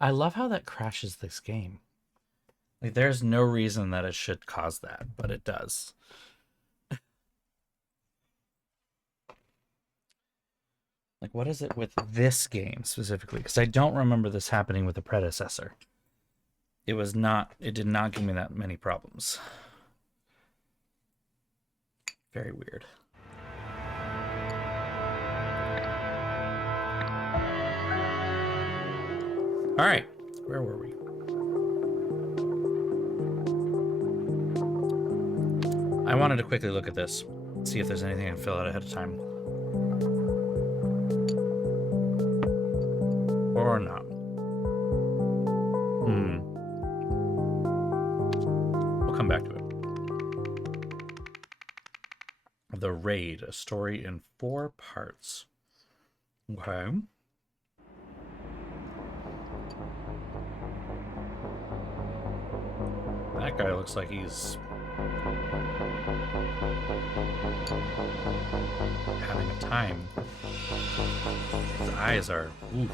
I love how that crashes this game. Like, there's no reason that it should cause that, but it does. Like, what is it with this game specifically? Because I don't remember this happening with the predecessor. It did not give me that many problems. Very weird. All right, where were we? I wanted to quickly look at this, see if there's anything I can fill out ahead of time. Or not. We'll come back to it. The Raid, a story in 4 parts. Okay. That guy looks like he's having a time. His eyes are oof.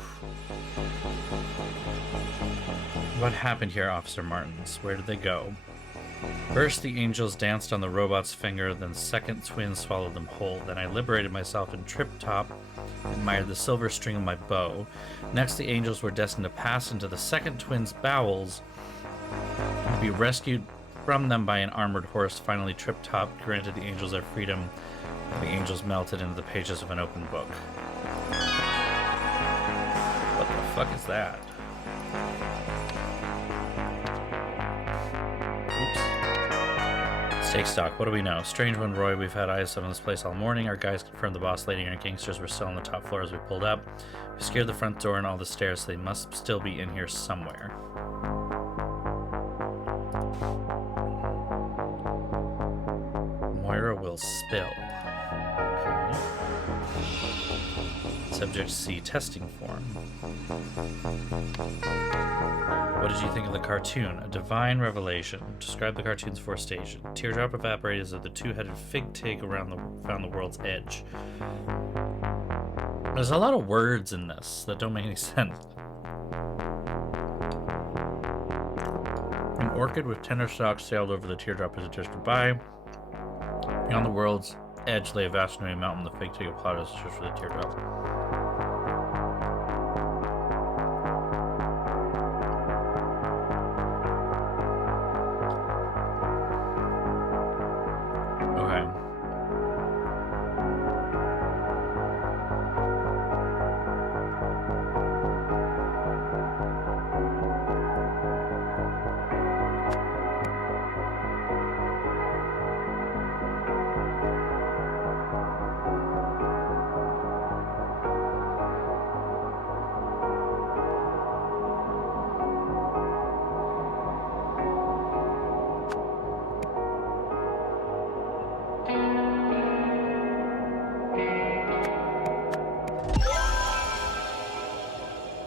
What happened here, Officer Martins? Where did they go? First, the angels danced on the robot's finger, then second twin swallowed them whole. Then I liberated myself and trip-top, admired the silver string of my bow. Next, the angels were destined to pass into the second twin's bowels and be rescued from them by an armored horse. Finally, trip-top granted the angels their freedom, and the angels melted into the pages of an open book. What the fuck is that? Take stock. What do we know? Strange one, Roy. We've had eyes on this place all morning. Our guys confirmed the boss lady and our gangsters were still on the top floor as we pulled up. We secured the front door and all the stairs, so they must still be in here somewhere. Moira will spill. Okay. Subject C, testing form. What did you think of the cartoon? A divine revelation. Describe the cartoon's 4 stages. Teardrop evaporated as the 2-headed fig twig found the world's edge. There's a lot of words in this that don't make any sense. An orchid with tender stalks sailed over the teardrop as it drifted by. Beyond the world's edge lay a vast snowy mountain. The fig twig applauded as it searched for the teardrop.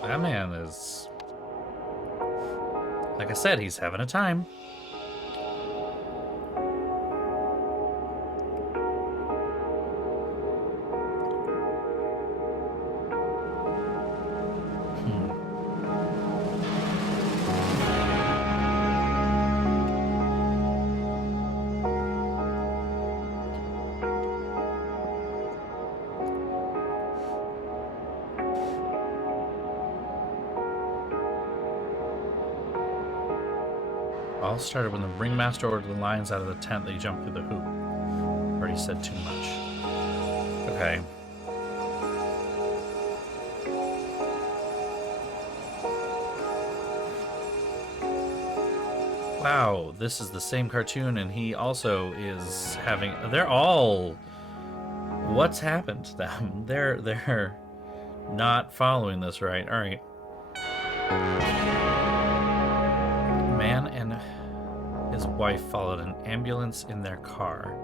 That man is, like I said, he's having a time. All started when the ringmaster ordered the lions out of the tent. They jumped through the hoop. Already said too much. Okay. Wow, this is the same cartoon, and he also is having. They're all. What's happened to them? They're not following this right. All right. Man and his wife followed an ambulance in their car.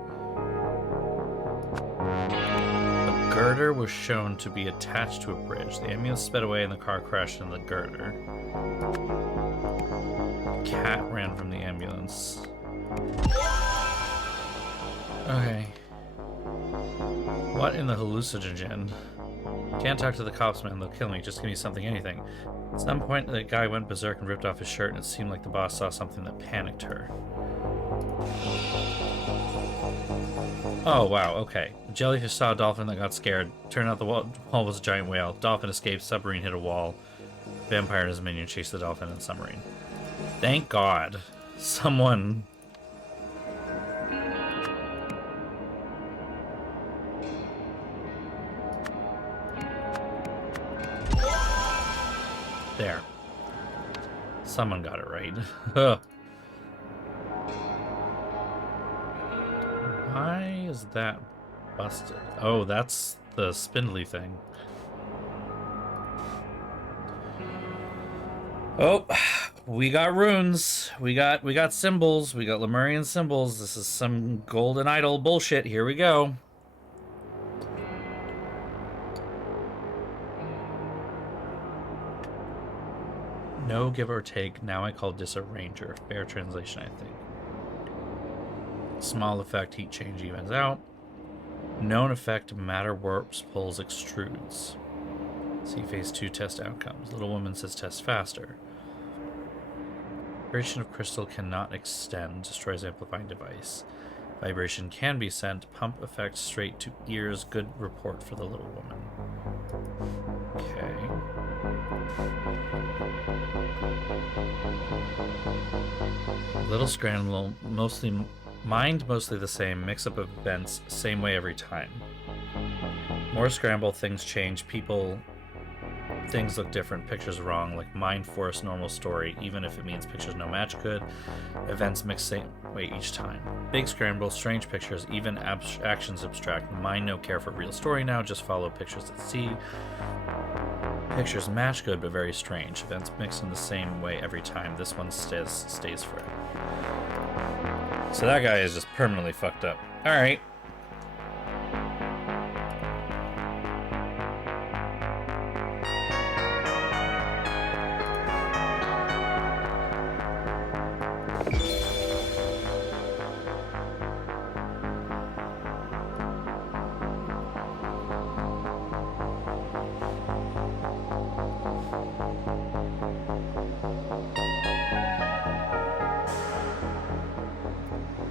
A girder was shown to be attached to a bridge. The ambulance sped away and the car crashed into the girder. A cat ran from the ambulance. Okay. What in the hallucinogen? Can't talk to the cops, man. They'll kill me. Just give me something, anything. At some point, the guy went berserk and ripped off his shirt, and it seemed like the boss saw something that panicked her. Oh, wow, okay. The jellyfish saw a dolphin that got scared. Turned out the wall was a giant whale. Dolphin escaped, submarine hit a wall. Vampire and his minion chased the dolphin and submarine. Thank God. Someone... There. Someone got it right. Why is that busted? Oh, that's the spindly thing. Oh, we got runes. We got symbols. We got Lemurian symbols. This is some golden idol bullshit. Here we go. No give or take. Now I call this a ranger. Fair translation, I think. Small effect, heat change evens out. Known effect, matter warps, pulls, extrudes. See phase 2 test outcomes. Little woman says test faster. Vibration of crystal cannot extend. Destroys amplifying device. Vibration can be sent. Pump effect straight to ears. Good report for the little woman. Okay. Little scramble, mostly the same, mix up of events, same way every time. More scramble, things change, things look different, pictures wrong, like mind force, normal story, even if it means pictures no match good. Events mix same way each time. Big scramble, strange pictures, even actions abstract. Mind no care for real story now, just follow pictures at sea. Pictures match good, but very strange. Events mix in the same way every time. This one stays forever. So that guy is just permanently fucked up. Alright.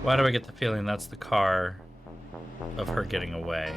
Why do I get the feeling that's the car of her getting away?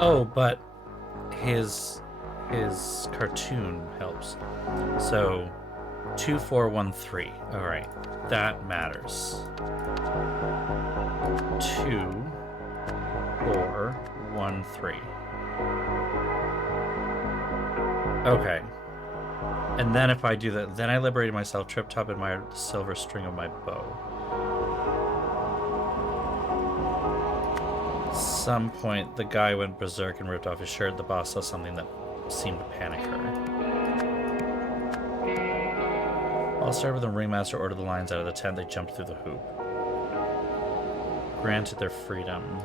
Oh, but his cartoon helps. So 2413. All right, that matters. 2413. Okay. And then if I do that, then I liberated myself, trip top admired the silver string of my bow. Some point, the guy went berserk and ripped off his shirt. The boss saw something that seemed to panic her. I'll start with the ringmaster ordered the lions out of the tent. They jumped through the hoop. Granted their freedom.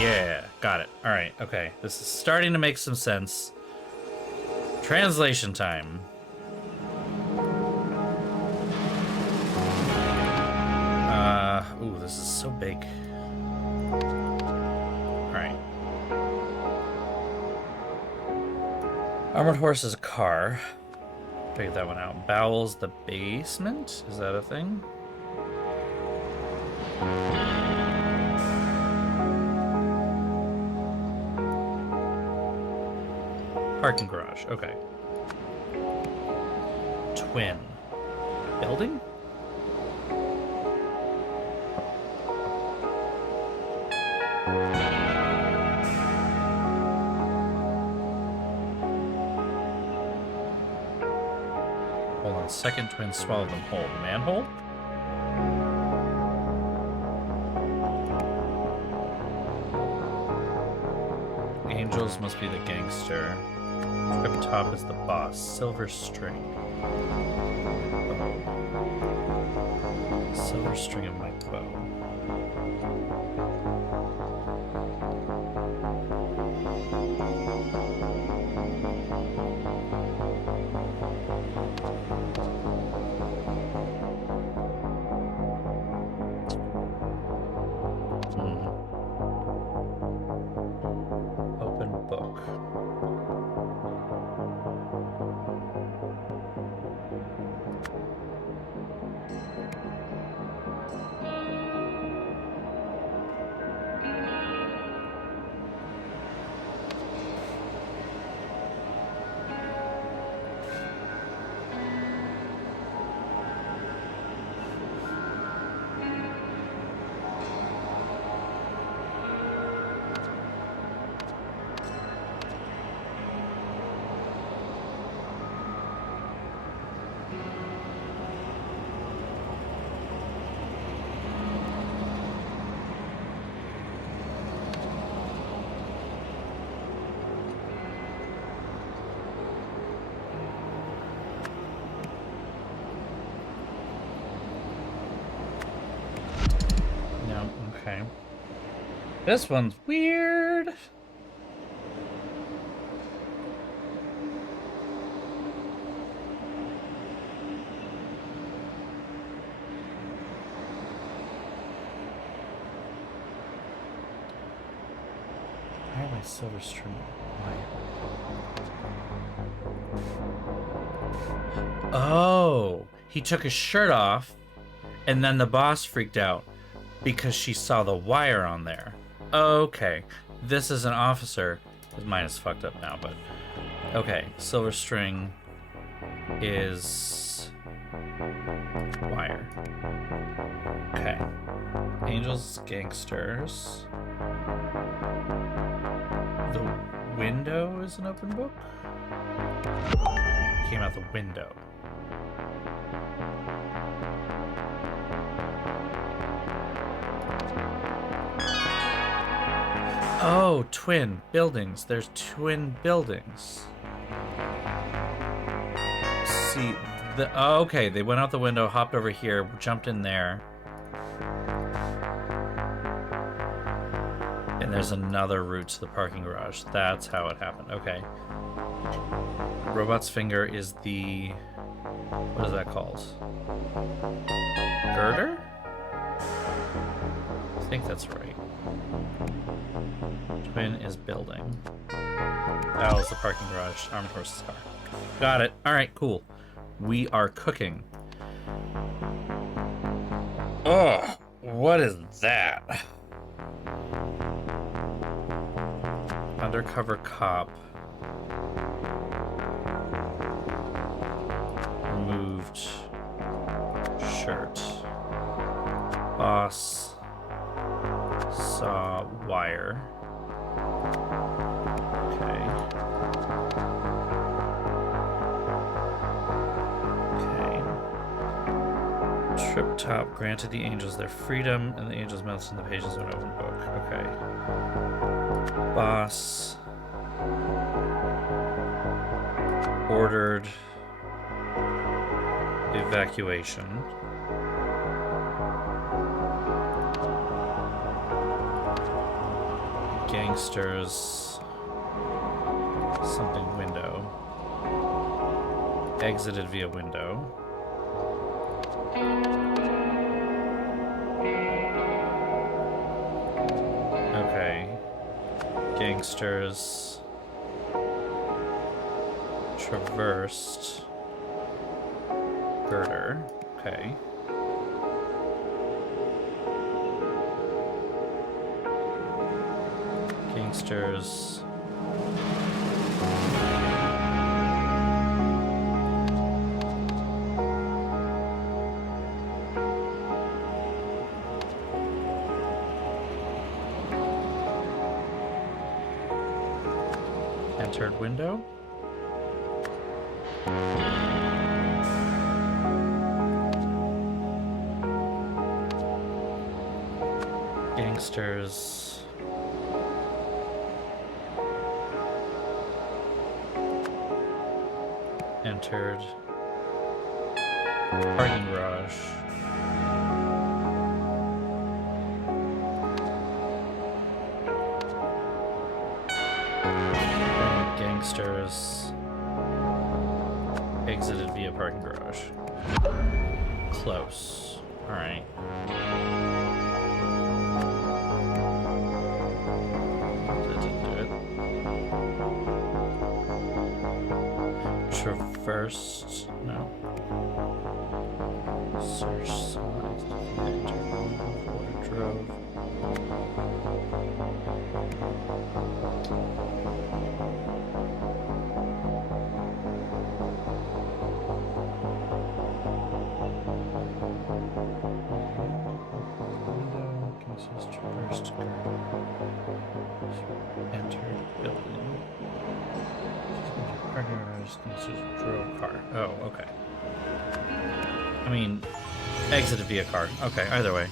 Yeah, got it. All right, okay. This is starting to make some sense. Translation time. Ooh, this is so big. Alright. Armored horse is a car. Figure that one out. Bowels the basement? Is that a thing? Parking garage. Okay. Twin. Building? Hold on. Second twin swallowed them whole. Manhole? Angels must be the gangster. Up top is the boss. Silver string. Bow. Silver string of my bow. Open book. No, okay. This one's weird. Why am I silver string? Why? Oh, he took his shirt off, and then the boss freaked out because she saw the wire on there. Okay, this is an officer. Mine is fucked up now, but okay. Silver string is wire. Okay. Angels, gangsters. The window is an open book? Came out the window. Oh, twin buildings. There's twin buildings. See, oh, okay, they went out the window, hopped over here, jumped in there. And there's another route to the parking garage. That's how it happened. Okay. Robot's finger is the... what is that called? Girder? I think that's right. Twin is building. That was the parking garage. Armored horse's car. Got it. Alright, cool. We are cooking. Ugh, what is that? Undercover cop. Removed shirt. Boss saw wire. Okay. Okay. Trip top granted the angels their freedom, and the angels melts in the pages of an open book. Okay. Boss ordered evacuation. Gangsters something window. Exited via window. Okay. Gangsters traversed girder. Okay. Gangsters entered window. Gangsters entered. Parking garage. Gangsters exited via parking garage. Close. Alright. That didn't do it. Traversed. No. Search side. Enter. Drove. Traversed. Entered building. Parking garage. Drove car. Oh, okay. I mean, exited via car. Okay, either way.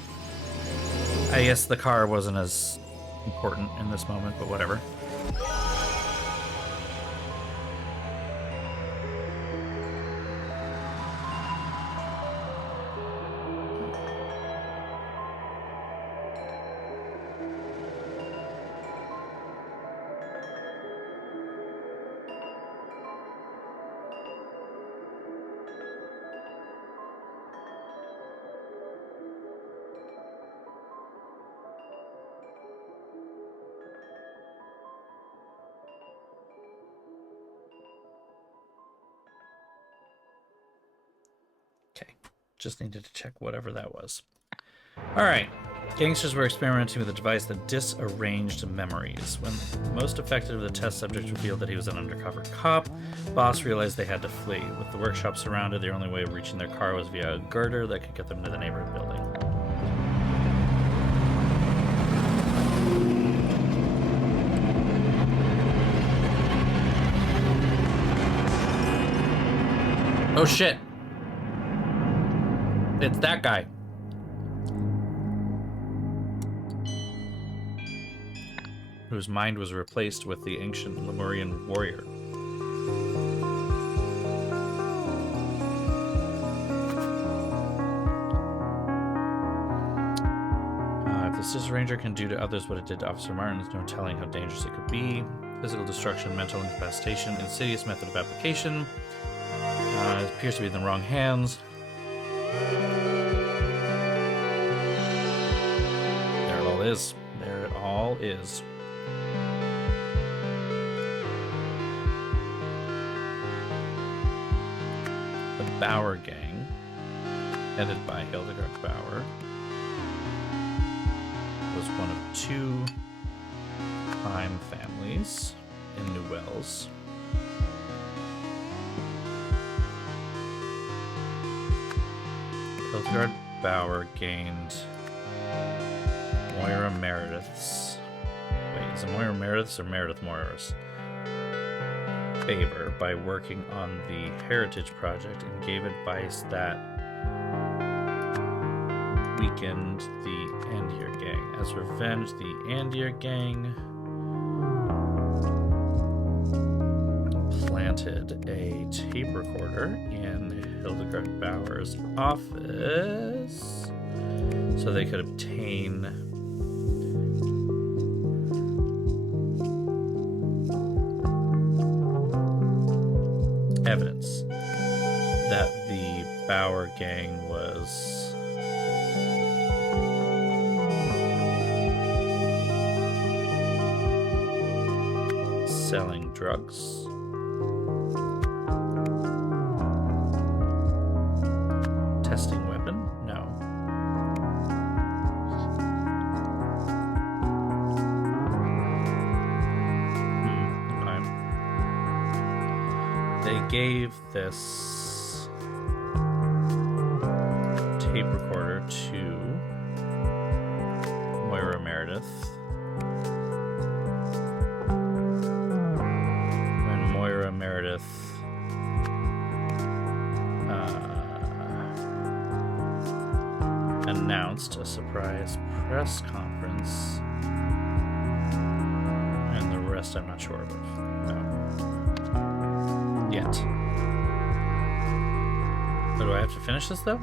I guess the car wasn't as important in this moment, but whatever. Okay, just needed to check whatever that was. All right, gangsters were experimenting with a device that disarranged memories. When most effective, the test subject revealed that he was an undercover cop. Boss realized they had to flee. With the workshop surrounded, the only way of reaching their car was via a girder that could get them to the neighborhood building. Oh shit! It's that guy. Whose mind was replaced with the ancient Lemurian warrior. If this disarranger can do to others what it did to Officer Martin, there's no telling how dangerous it could be. Physical destruction, mental incapacitation, insidious method of application. It appears to be in the wrong hands. There it all is. There it all is. The Bauer gang, headed by Hildegard Bauer, was one of two crime families in New Wales. Hildegard Bauer gained Moira Meredith's... Wait, is it Moira Meredith's or Meredith Moira's favor by working on the Heritage Project and gave advice that weakened the Andir gang. As revenge, the Andir gang planted a tape recorder in Hildegard Bauer's office so they could obtain evidence that the Bauer gang was selling drugs. Testing weapon? No. Okay. They gave this tape recorder to Moira Meredith when Moira Meredith announced a surprise press conference, and the rest I'm not sure of yet. So do I have to finish this though?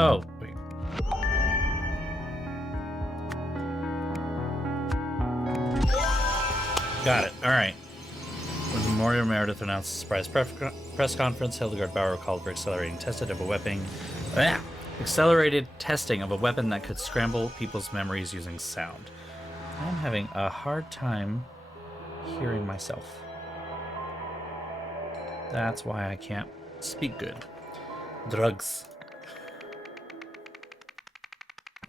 Oh, wait. Got it. All right. When Memorial Meredith announced a surprise press conference, Hildegard Bauer called for accelerated testing of a weapon that could scramble people's memories using sound. I'm having a hard time hearing myself. That's why I can't speak good. Drugs.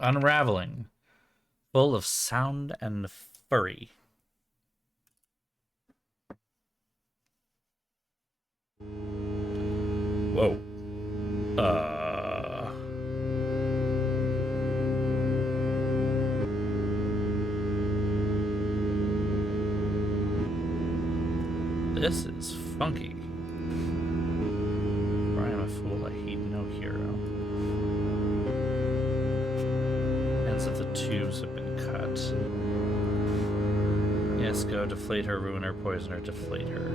Unraveling. Full of sound and furry. Whoa. This is funky. For I am a fool, I heed no hero. Ends of the tubes have been cut. Yes, go deflate her, ruin her, poison her, deflate her.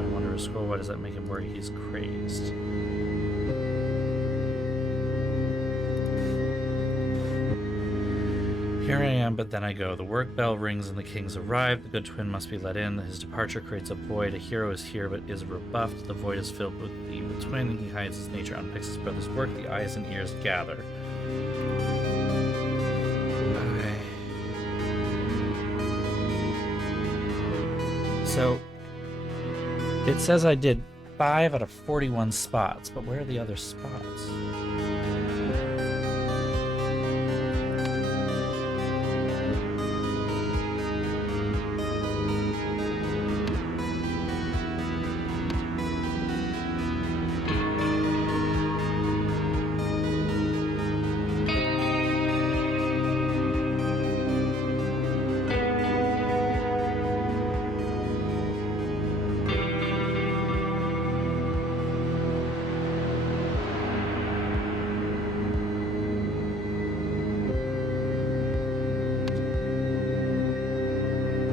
I wonder a scroll, why does that make him worry he's crazed? Here I am, but then I go. The work bell rings and the kings arrive. The good twin must be let in. His departure creates a void. A hero is here, but is rebuffed. The void is filled with the evil twin. He hides his nature, unpicks his brother's work. The eyes and ears gather. Okay. So, it says I did 5 out of 41 spots, but where are the other spots?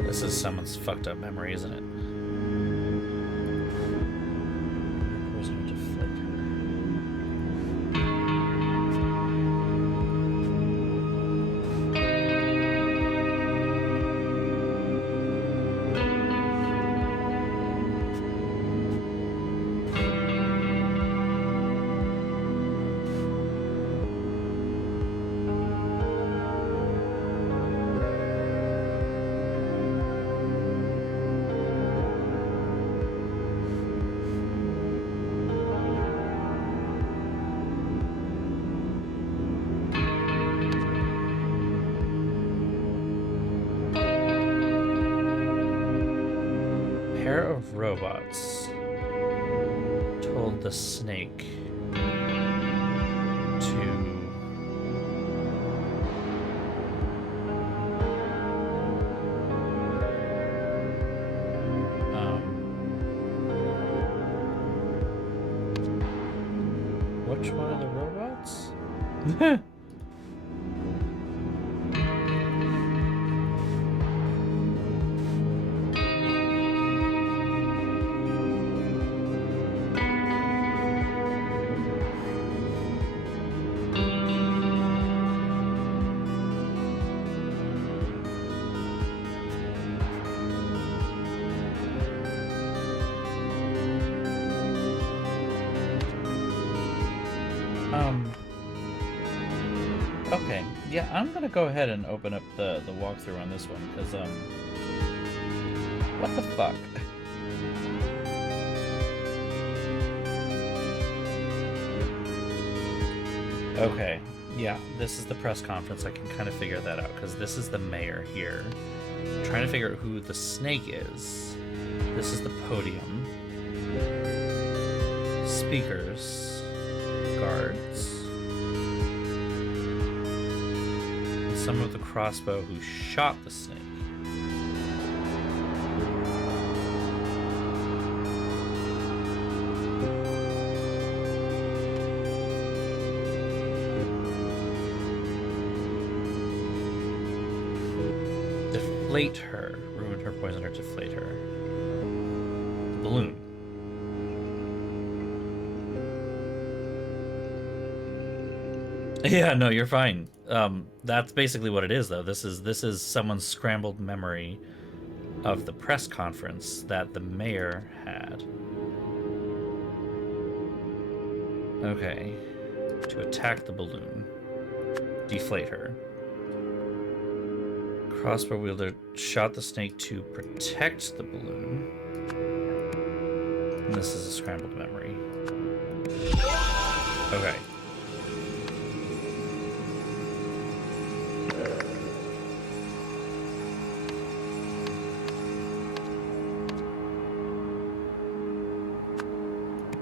This is someone's fucked up memory, isn't it? Prisoner to flicker. Robots told the snake to which one of the robots? Okay, yeah, I'm gonna go ahead and open up the walkthrough on this one, because, what the fuck? Okay, yeah, this is the press conference. I can kind of figure that out, because this is the mayor here. I'm trying to figure out who the snake is. This is the podium. Speakers. Guards. Someone with a crossbow who shot the snake. Deflate her. Ruin her, poison her, deflate her. Balloon. Yeah, no, you're fine. That's basically what it is, though. This is someone's scrambled memory of the press conference that the mayor had. Okay. To attack the balloon. Deflate her. Crossbow wielder shot the snake to protect the balloon. And this is a scrambled memory. Okay.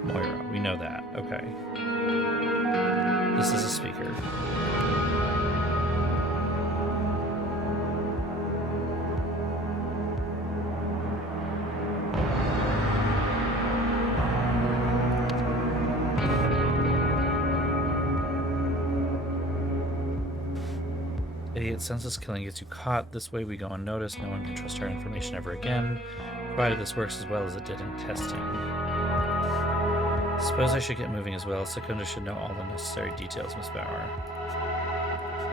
Moira, we know that. Okay. This is a speaker. Idiot, senseless killing gets you caught. This way we go unnoticed. No one can trust our information ever again, provided this works as well as it did in testing. Suppose I should get moving as well. Secunda should know all the necessary details, Miss Bauer.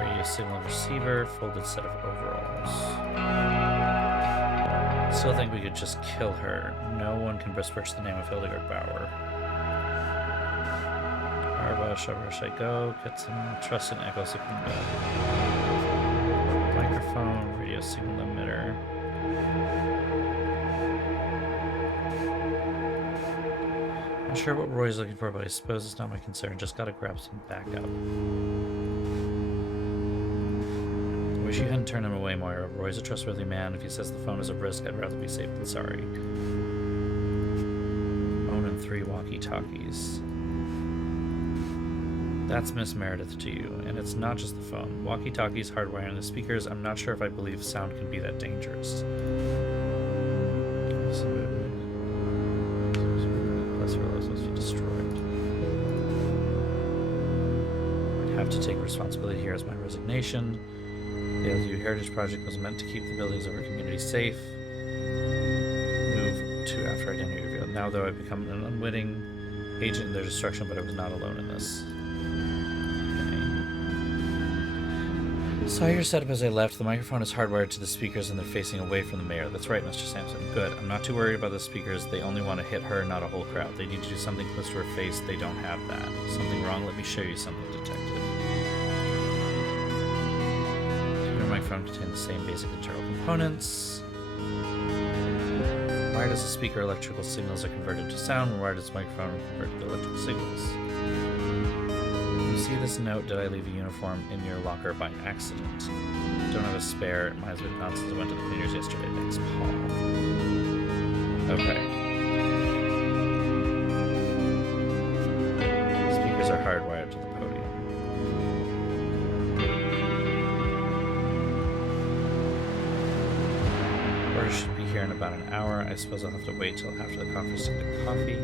Radio signal receiver, folded set of overalls. Still think we could just kill her. No one can besmirch the name of Hildegard Bauer. Arba, where should I go? Get some trust in Echo Secunda. Microphone, radio signal emitter. Not sure what Roy's looking for, but I suppose it's not my concern. Just gotta grab some backup. I wish you hadn't turned him away, Moira. Roy's a trustworthy man. If he says the phone is a risk, I'd rather be safe than sorry. Phone and 3 walkie-talkies. That's Miss Meredith to you, and it's not just the phone. Walkie-talkies, hardwire, and the speakers. I'm not sure if I believe sound can be that dangerous. Destroyed. I'd have to take responsibility here as my resignation. The LU Heritage Project was meant to keep the buildings of our community safe. Move to after identity reveal. Now, though, I've become an unwitting agent in their destruction, but I was not alone in this. Saw your setup as I left. The microphone is hardwired to the speakers and they're facing away from the mayor. That's right, Mr. Sampson. Good. I'm not too worried about the speakers. They only want to hit her, not a whole crowd. They need to do something close to her face. They don't have that. Something wrong? Let me show you something, detective. Your microphone contains the same basic internal components. Wired as a speaker, electrical signals are converted to sound. Wired as a microphone, converted to electrical signals. See this note? Did I leave a uniform in your locker by accident? Don't have a spare. It might have been gone since I went to the cleaners yesterday. Thanks, Paul. Okay. Speakers are hardwired to the podium. Order should be here in about an hour. I suppose I'll have to wait till after the conference to get coffee.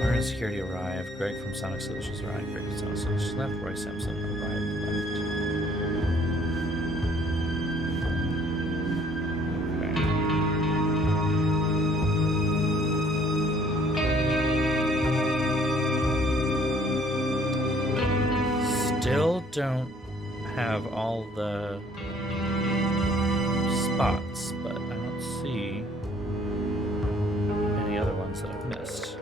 Iron Security arrived. Greg from Sonic Solutions arrived. Greg from Sonic Solutions left. Roy Simpson arrived left. Okay. Still don't have all the spots, but I don't see any other ones that I've missed.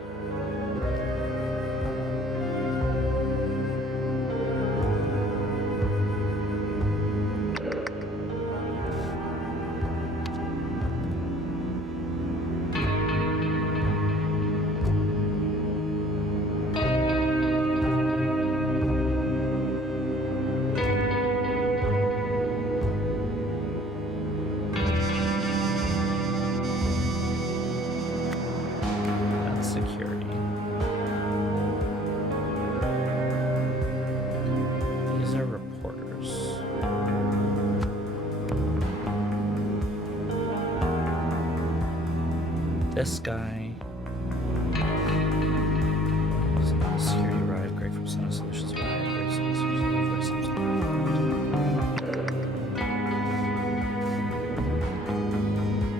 This guy. Security arrived. Great from Center Solutions. Arrived. Great from Center Solutions.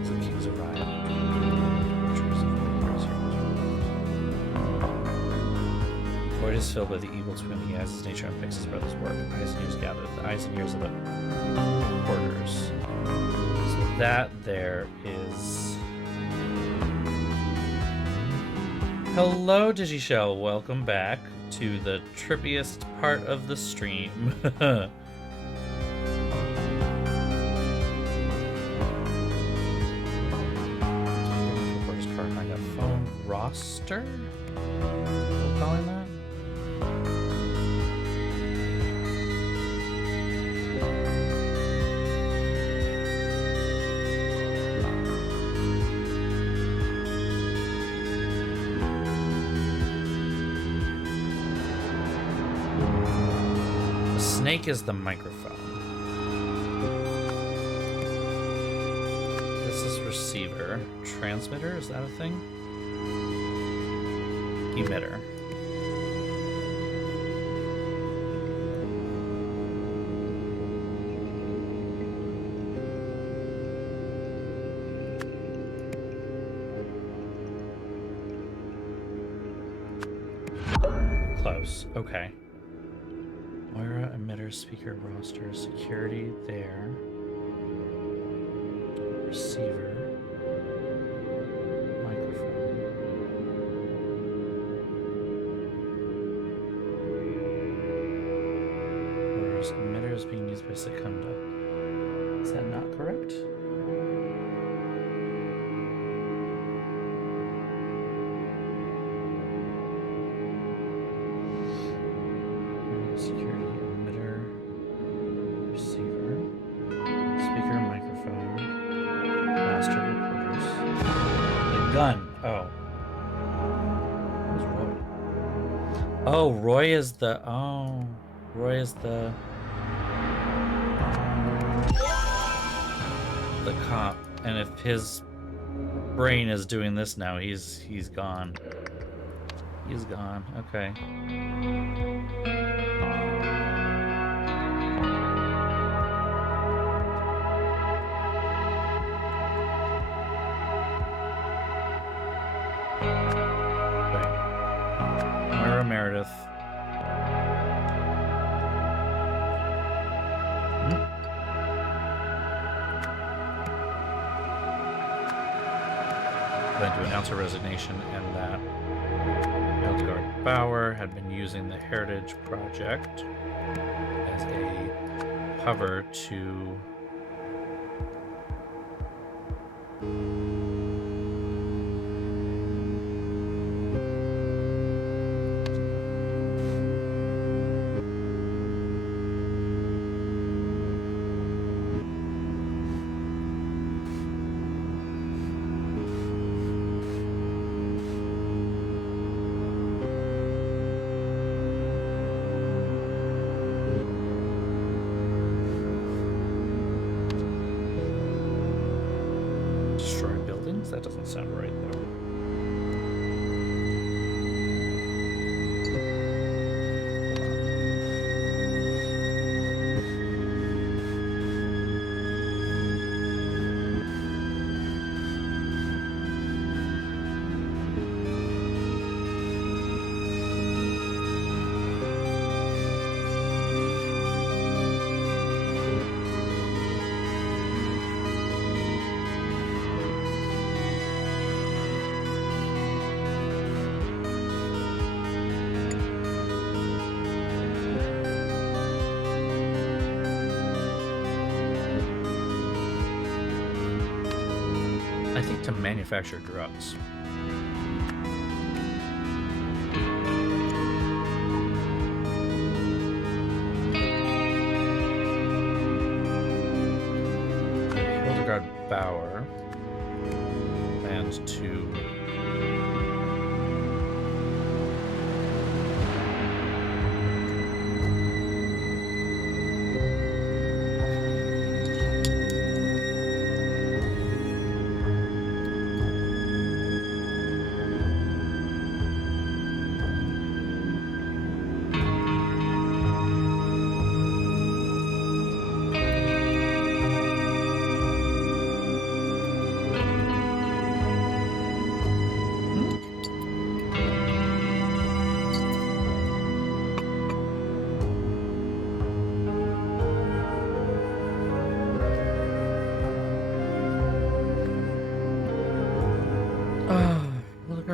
The Kings arrived. Void is filled by the evil twin. He has his nature and picks his brother's work. Eyes and ears gathered. The eyes and ears of the porters. So that there is. Hello, Digishell. Welcome back to the trippiest part of the stream. Reporter's car behind a phone roster? We're calling that? Snake is the microphone. This is receiver. Transmitter, is that a thing? Emitter. Close. Okay. Moira, emitter, speaker, roster, security there. Receiver. Microphone. Whereas emitter is being used by Secunda. Is that not correct? Security, emitter, receiver, speaker, microphone, master, reporters. The gun. Oh. Who's Roy? Oh, Roy is the. Oh. Roy is the. The cop. And if his brain is doing this now, he's gone. He's gone. Okay. Meredith. Going to announce her resignation and that Hildegard Bauer had been using the Heritage Project as a cover to that doesn't sound right though. I think to manufacture drugs. Hildegard Bauer plans to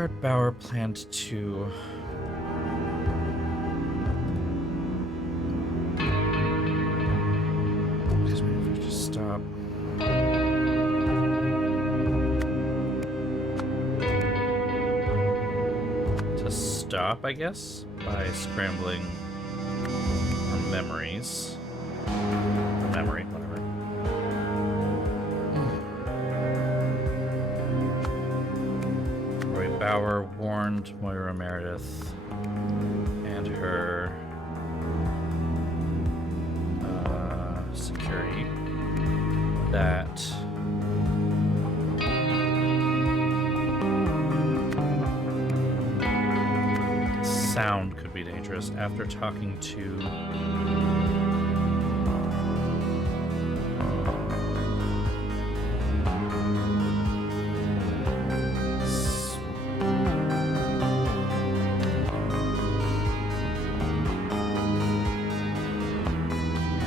start, Bauer planned to stop. To stop, I guess, by scrambling for memories. Memory, whatever. Roy Bauer warned Moira Meredith and her security that sound could be dangerous. After talking to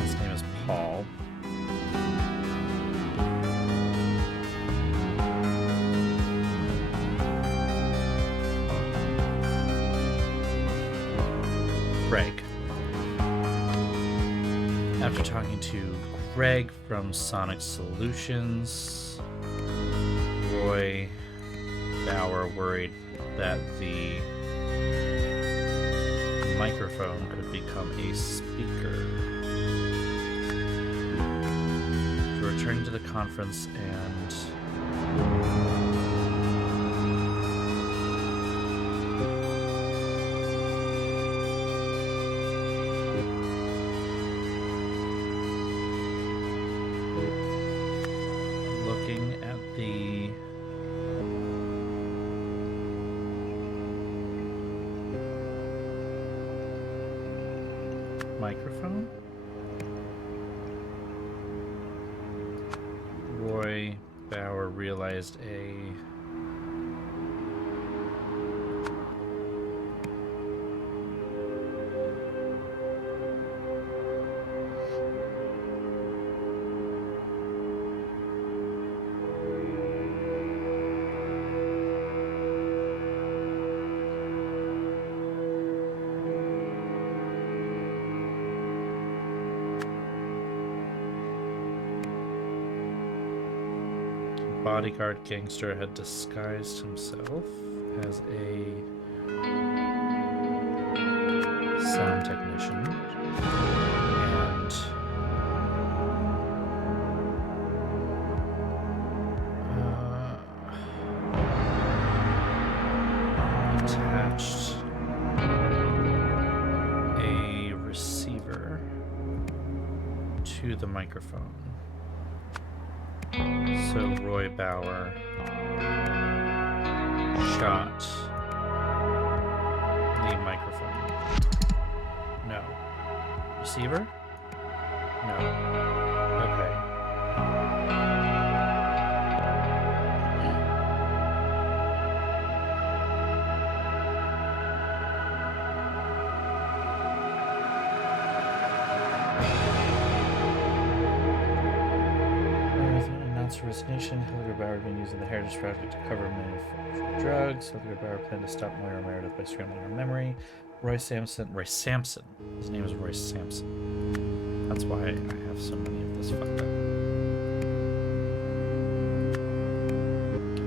his name is Paul. Greg. After talking to Greg from Sonic Solutions, Roy Bauer worried that the microphone could become a speaker. To return to the conference and looking at the microphone, Roy Bauer realized a bodyguard gangster had disguised himself as a sound technician and attached a receiver to the microphone. So Roy Bauer shot the microphone. No. Receiver? No. Okay. For his nation, Hilliger Bauer had been using the Heritage Project to cover many drugs. Hilliger Bauer planned to stop Moira Meredith by scrambling her memory. Roy Sampson. His name is Roy Sampson. That's why I have so many of this fucked up.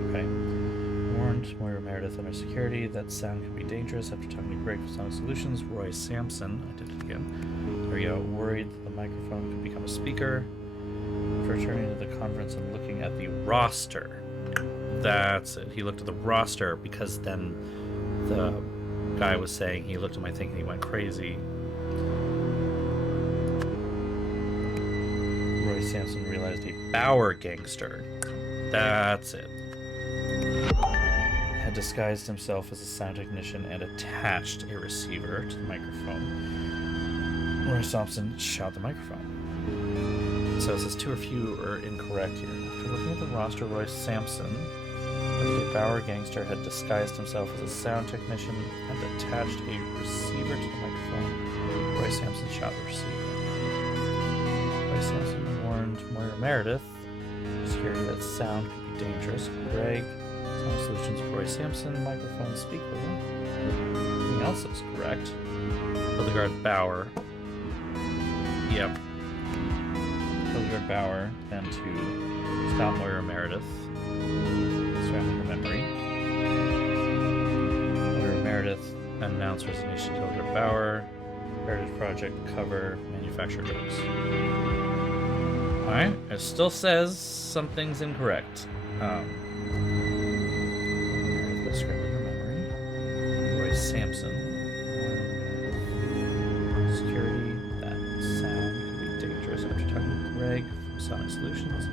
Okay. Warned Moira Meredith and her security that sound could be dangerous. After talking to Greg from Sonic Solutions, Roy Sampson, I did it again, there we go, worried that the microphone could become a speaker. Returning to the conference and looking at the roster. That's it. He looked at the roster because then the guy was saying he looked at my thing and he went crazy. Roy Sampson realized a Bauer gangster. That's it. Had disguised himself as a sound technician and attached a receiver to the microphone. Roy Sampson shot the microphone. So it says two or few are incorrect here. After looking at the roster, Roy Sampson, a Bauer gangster, had disguised himself as a sound technician and attached a receiver to the microphone. Roy Sampson shot the receiver. Roy Sampson warned Moira Meredith, security, that sound could be dangerous. Greg Sound Solutions, Roy Sampson, microphone, speaker. Everything else is correct. Hildegard Bauer. Yep. Hildegard Bauer, then to Stout Lawyer Meredith. Surrounding her memory. Lawyer Meredith announced resignation to Hildegard Bauer. Heritage Project cover, manufacture goods. Alright, it still says something's incorrect. Meredith surrounding her memory. Roy Sampson. Security. That sound could be dangerous after talking to Greg from Sonic Solutions.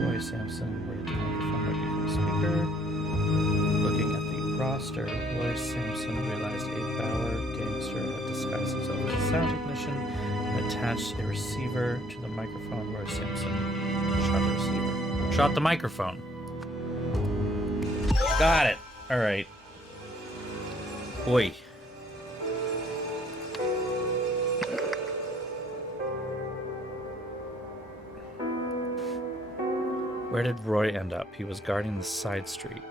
Roy Sampson rated the microphone might become a speaker. Looking at the roster, Roy Sampson realized a Bauer gangster had disguised himself as a sound technician and attached a receiver to the microphone. Roy Sampson shot the receiver. Shot the microphone. Got it. Alright. Oi. Where did Roy end up? He was guarding the side street.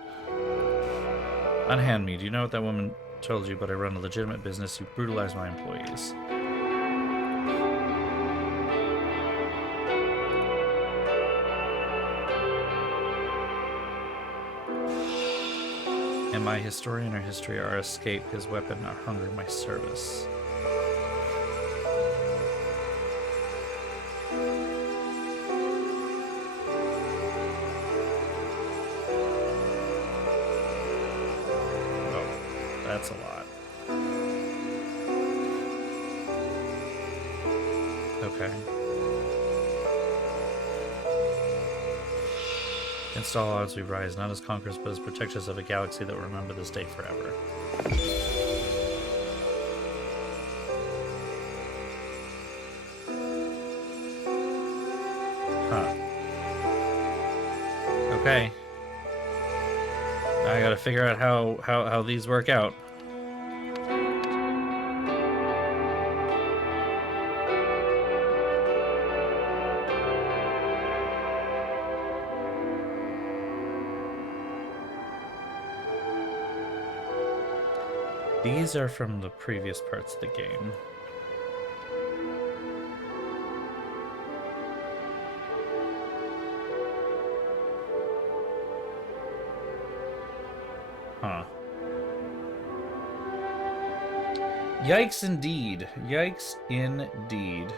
Unhand me. Do you know what that woman told you? But I run a legitimate business. You brutalize my employees. Am I historian or history? Our escape, his weapon, our hunger, my service. That's a lot. Okay. Against all odds we rise, not as conquerors, but as protectors of a galaxy that will remember this day forever. Huh. Okay. I gotta figure out how these work out. These are from the previous parts of the game. Huh. Yikes indeed. Yikes indeed.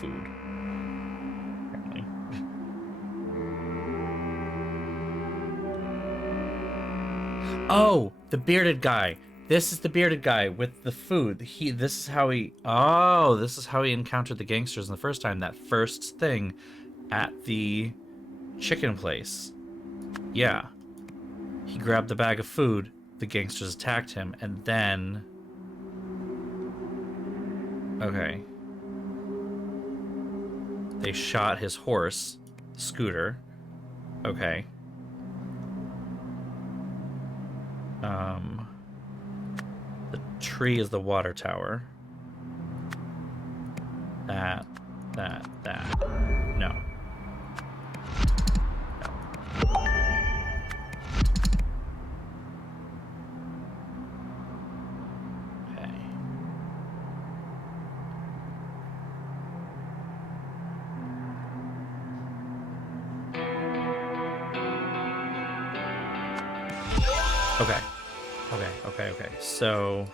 Food. Apparently. Oh, the bearded guy. This is the bearded guy with the food. This is how he encountered the gangsters in the first time. That first thing at the chicken place. Yeah. He grabbed the bag of food. The gangsters attacked him, and then... Okay. They shot his horse, Scooter. Okay. The tree is the water tower. That. No. Okay. So...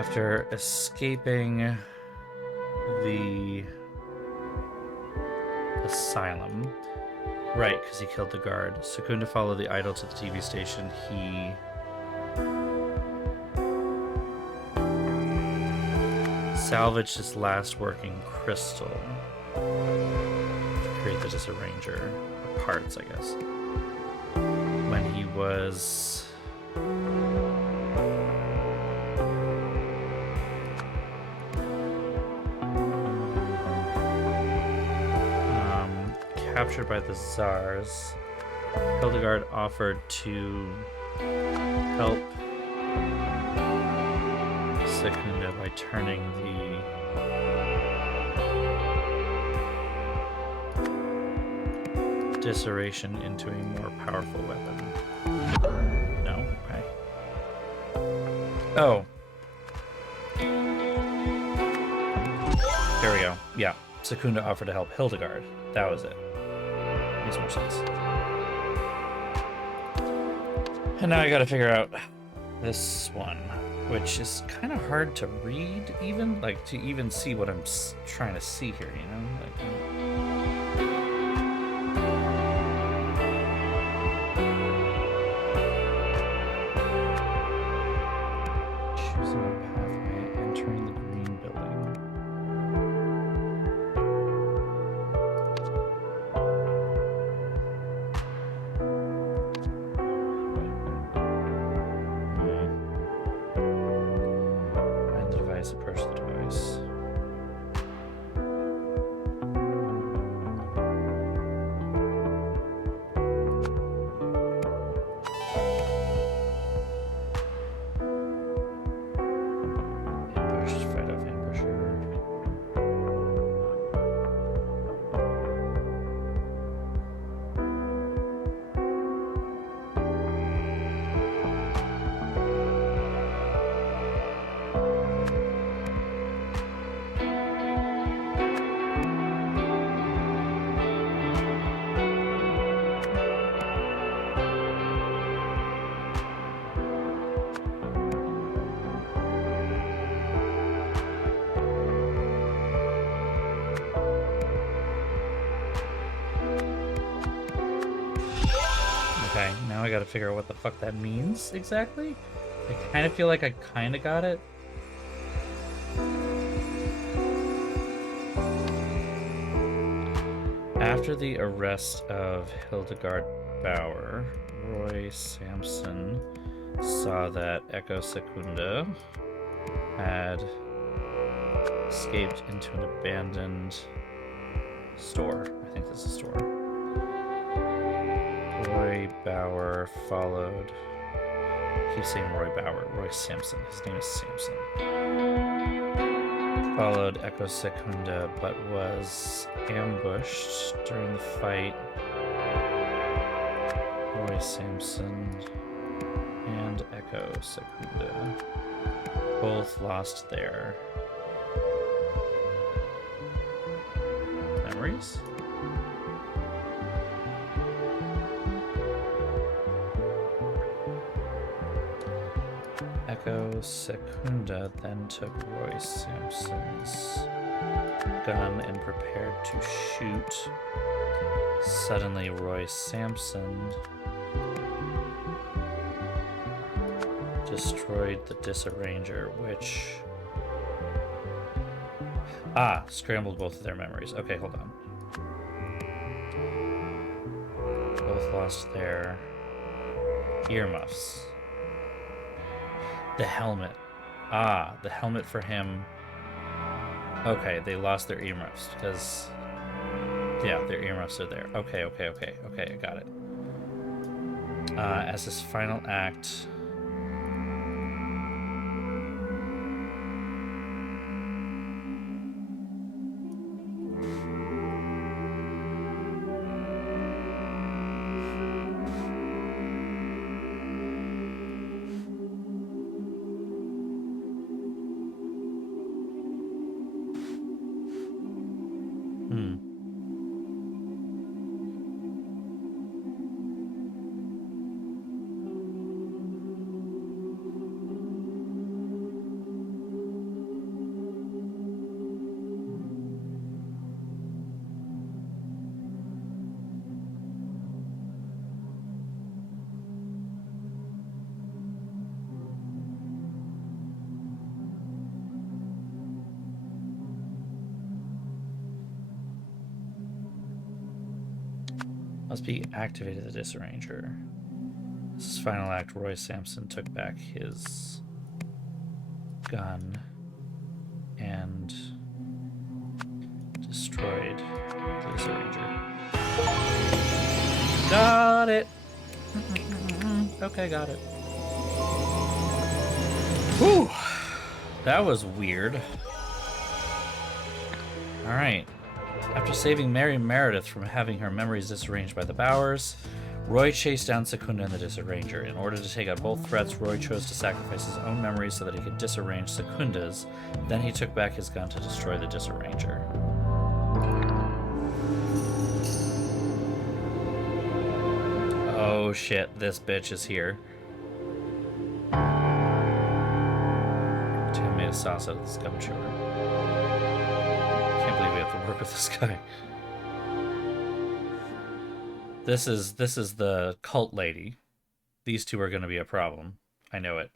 After escaping the asylum, right, because he killed the guard, Secunda followed the idol to the TV station. He salvaged his last working crystal to create the disarranger. Or parts, I guess. When he was... captured by the Tsars, Hildegard offered to help Secunda by turning the disarration into a more powerful weapon. No? Okay. Oh. There we go. Yeah. Secunda offered to help Hildegard. That was it. Makes more sense. And now I gotta figure out this one, which is kind of hard to read, even, like, to even see what I'm trying to see here, you know? Like, choosing a pathway, entering the green building. Approach the device. Ambush, fight off ambusher. Okay, now I gotta figure out what the fuck that means exactly. I kind of feel like I kind of got it. After the arrest of Hildegard Bauer, Roy Sampson saw that Echo Secunda had escaped into an abandoned store. I think this is a store. Roy Bauer followed... I keep saying Roy Bauer. Roy Sampson. His name is Sampson. Followed Echo Secunda, but was ambushed during the fight. Roy Sampson and Echo Secunda both lost their memories. Echo Secunda then took Roy Sampson's gun and prepared to shoot. Suddenly, Roy Sampson destroyed the disarranger, which... scrambled both of their memories. Okay, hold on. Both lost their earmuffs. The helmet. The helmet for him. Okay, they lost their earmuffs because... yeah, their earmuffs are there. Okay, I got it. As his final act... Must be activated the Disarranger. This is final act. Roy Sampson took back his gun and destroyed the Disarranger. Got it! Okay, got it. Whew! That was weird. Alright. After saving Mary Meredith from having her memories disarranged by the Bowers, Roy chased down Secunda and the Disarranger. In order to take out both threats, Roy chose to sacrifice his own memories so that he could disarrange Secunda's. Then he took back his gun to destroy the Disarranger. Oh shit, this bitch is here. Tim made a sauce out of this gum chewer. Can't believe we have to work with this guy. This is the cult lady. These two are going to be a problem. I know it.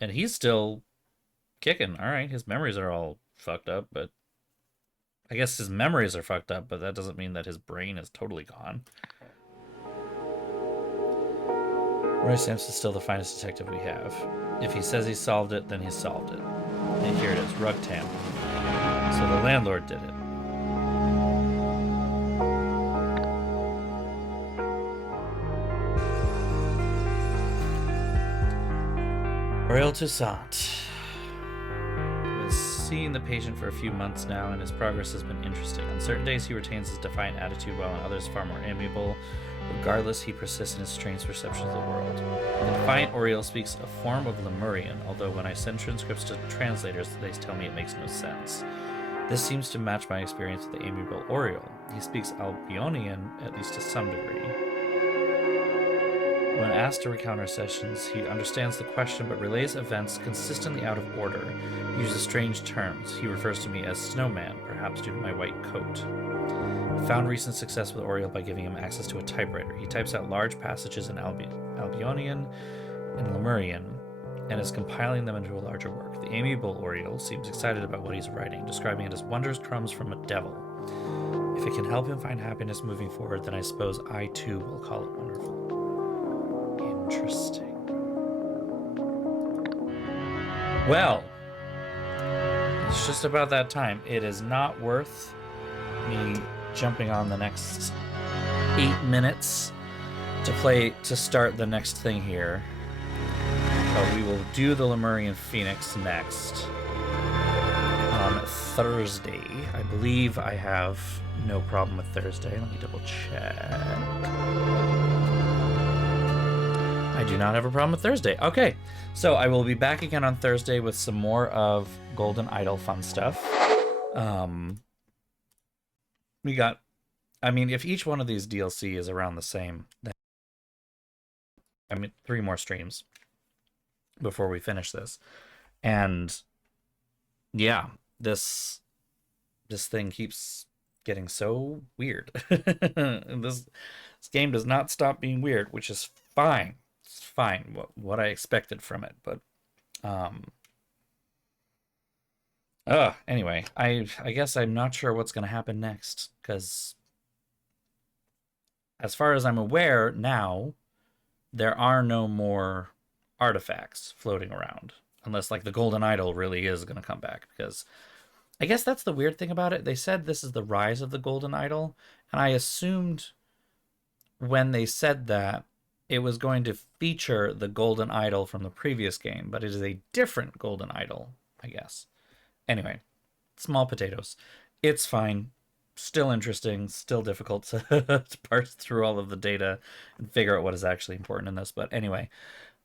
And he's still kicking. All right, his memories are all fucked up, but I guess his memories are fucked up, but that doesn't mean that his brain is totally gone. Roy Sampson's still the finest detective we have. If he says he solved it, then he's solved it. And here it is, rug tam. So the landlord did it. Royal Toussaint was seeing the patient for a few months now, and his progress has been interesting. On certain days, he retains his defiant attitude, while on others, far more amiable. Regardless, he persists in his strange perception of the world. The defiant Oriole speaks a form of Lemurian, although when I send transcripts to translators, they tell me it makes no sense. This seems to match my experience with the amiable Oriole. He speaks Albionian, at least to some degree. When asked to recount our sessions, he understands the question but relays events consistently out of order. He uses strange terms. He refers to me as Snowman, perhaps due to my white coat. I found recent success with Oriole by giving him access to a typewriter. He types out large passages in Albionian and Lemurian and is compiling them into a larger work. The amiable Oriole seems excited about what he's writing, describing it as wondrous crumbs from a devil. If it can help him find happiness moving forward, then I suppose I too will call it wonderful. Interesting. Well, it's just about that time. It is not worth me jumping on the next 8 minutes to start the next thing here. But we will do the Lemurian Phoenix next on Thursday. I believe I have no problem with Thursday. Let me double check. I do not have a problem with Thursday. Okay, so I will be back again on Thursday with some more of Golden Idol fun stuff. We got, I mean, if each one of these DLC is around the same, then, I mean, 3 more streams before we finish this. And yeah, this thing keeps getting so weird. This game does not stop being weird, which is fine. It's fine, what I expected from it, but anyway, I guess I'm not sure what's going to happen next, because as far as I'm aware now, there are no more artifacts floating around, unless like the Golden Idol really is going to come back, because I guess that's the weird thing about it. They said this is the rise of the Golden Idol, and I assumed when they said that it was going to feature the Golden Idol from the previous game, but it is a different Golden Idol, I guess. Anyway, small potatoes. It's fine. Still interesting. Still difficult to parse through all of the data and figure out what is actually important in this. But anyway,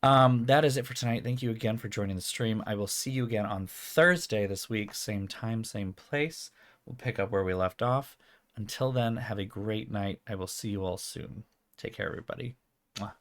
that is it for tonight. Thank you again for joining the stream. I will see you again on Thursday this week. Same time, same place. We'll pick up where we left off. Until then, have a great night. I will see you all soon. Take care, everybody. Mwah.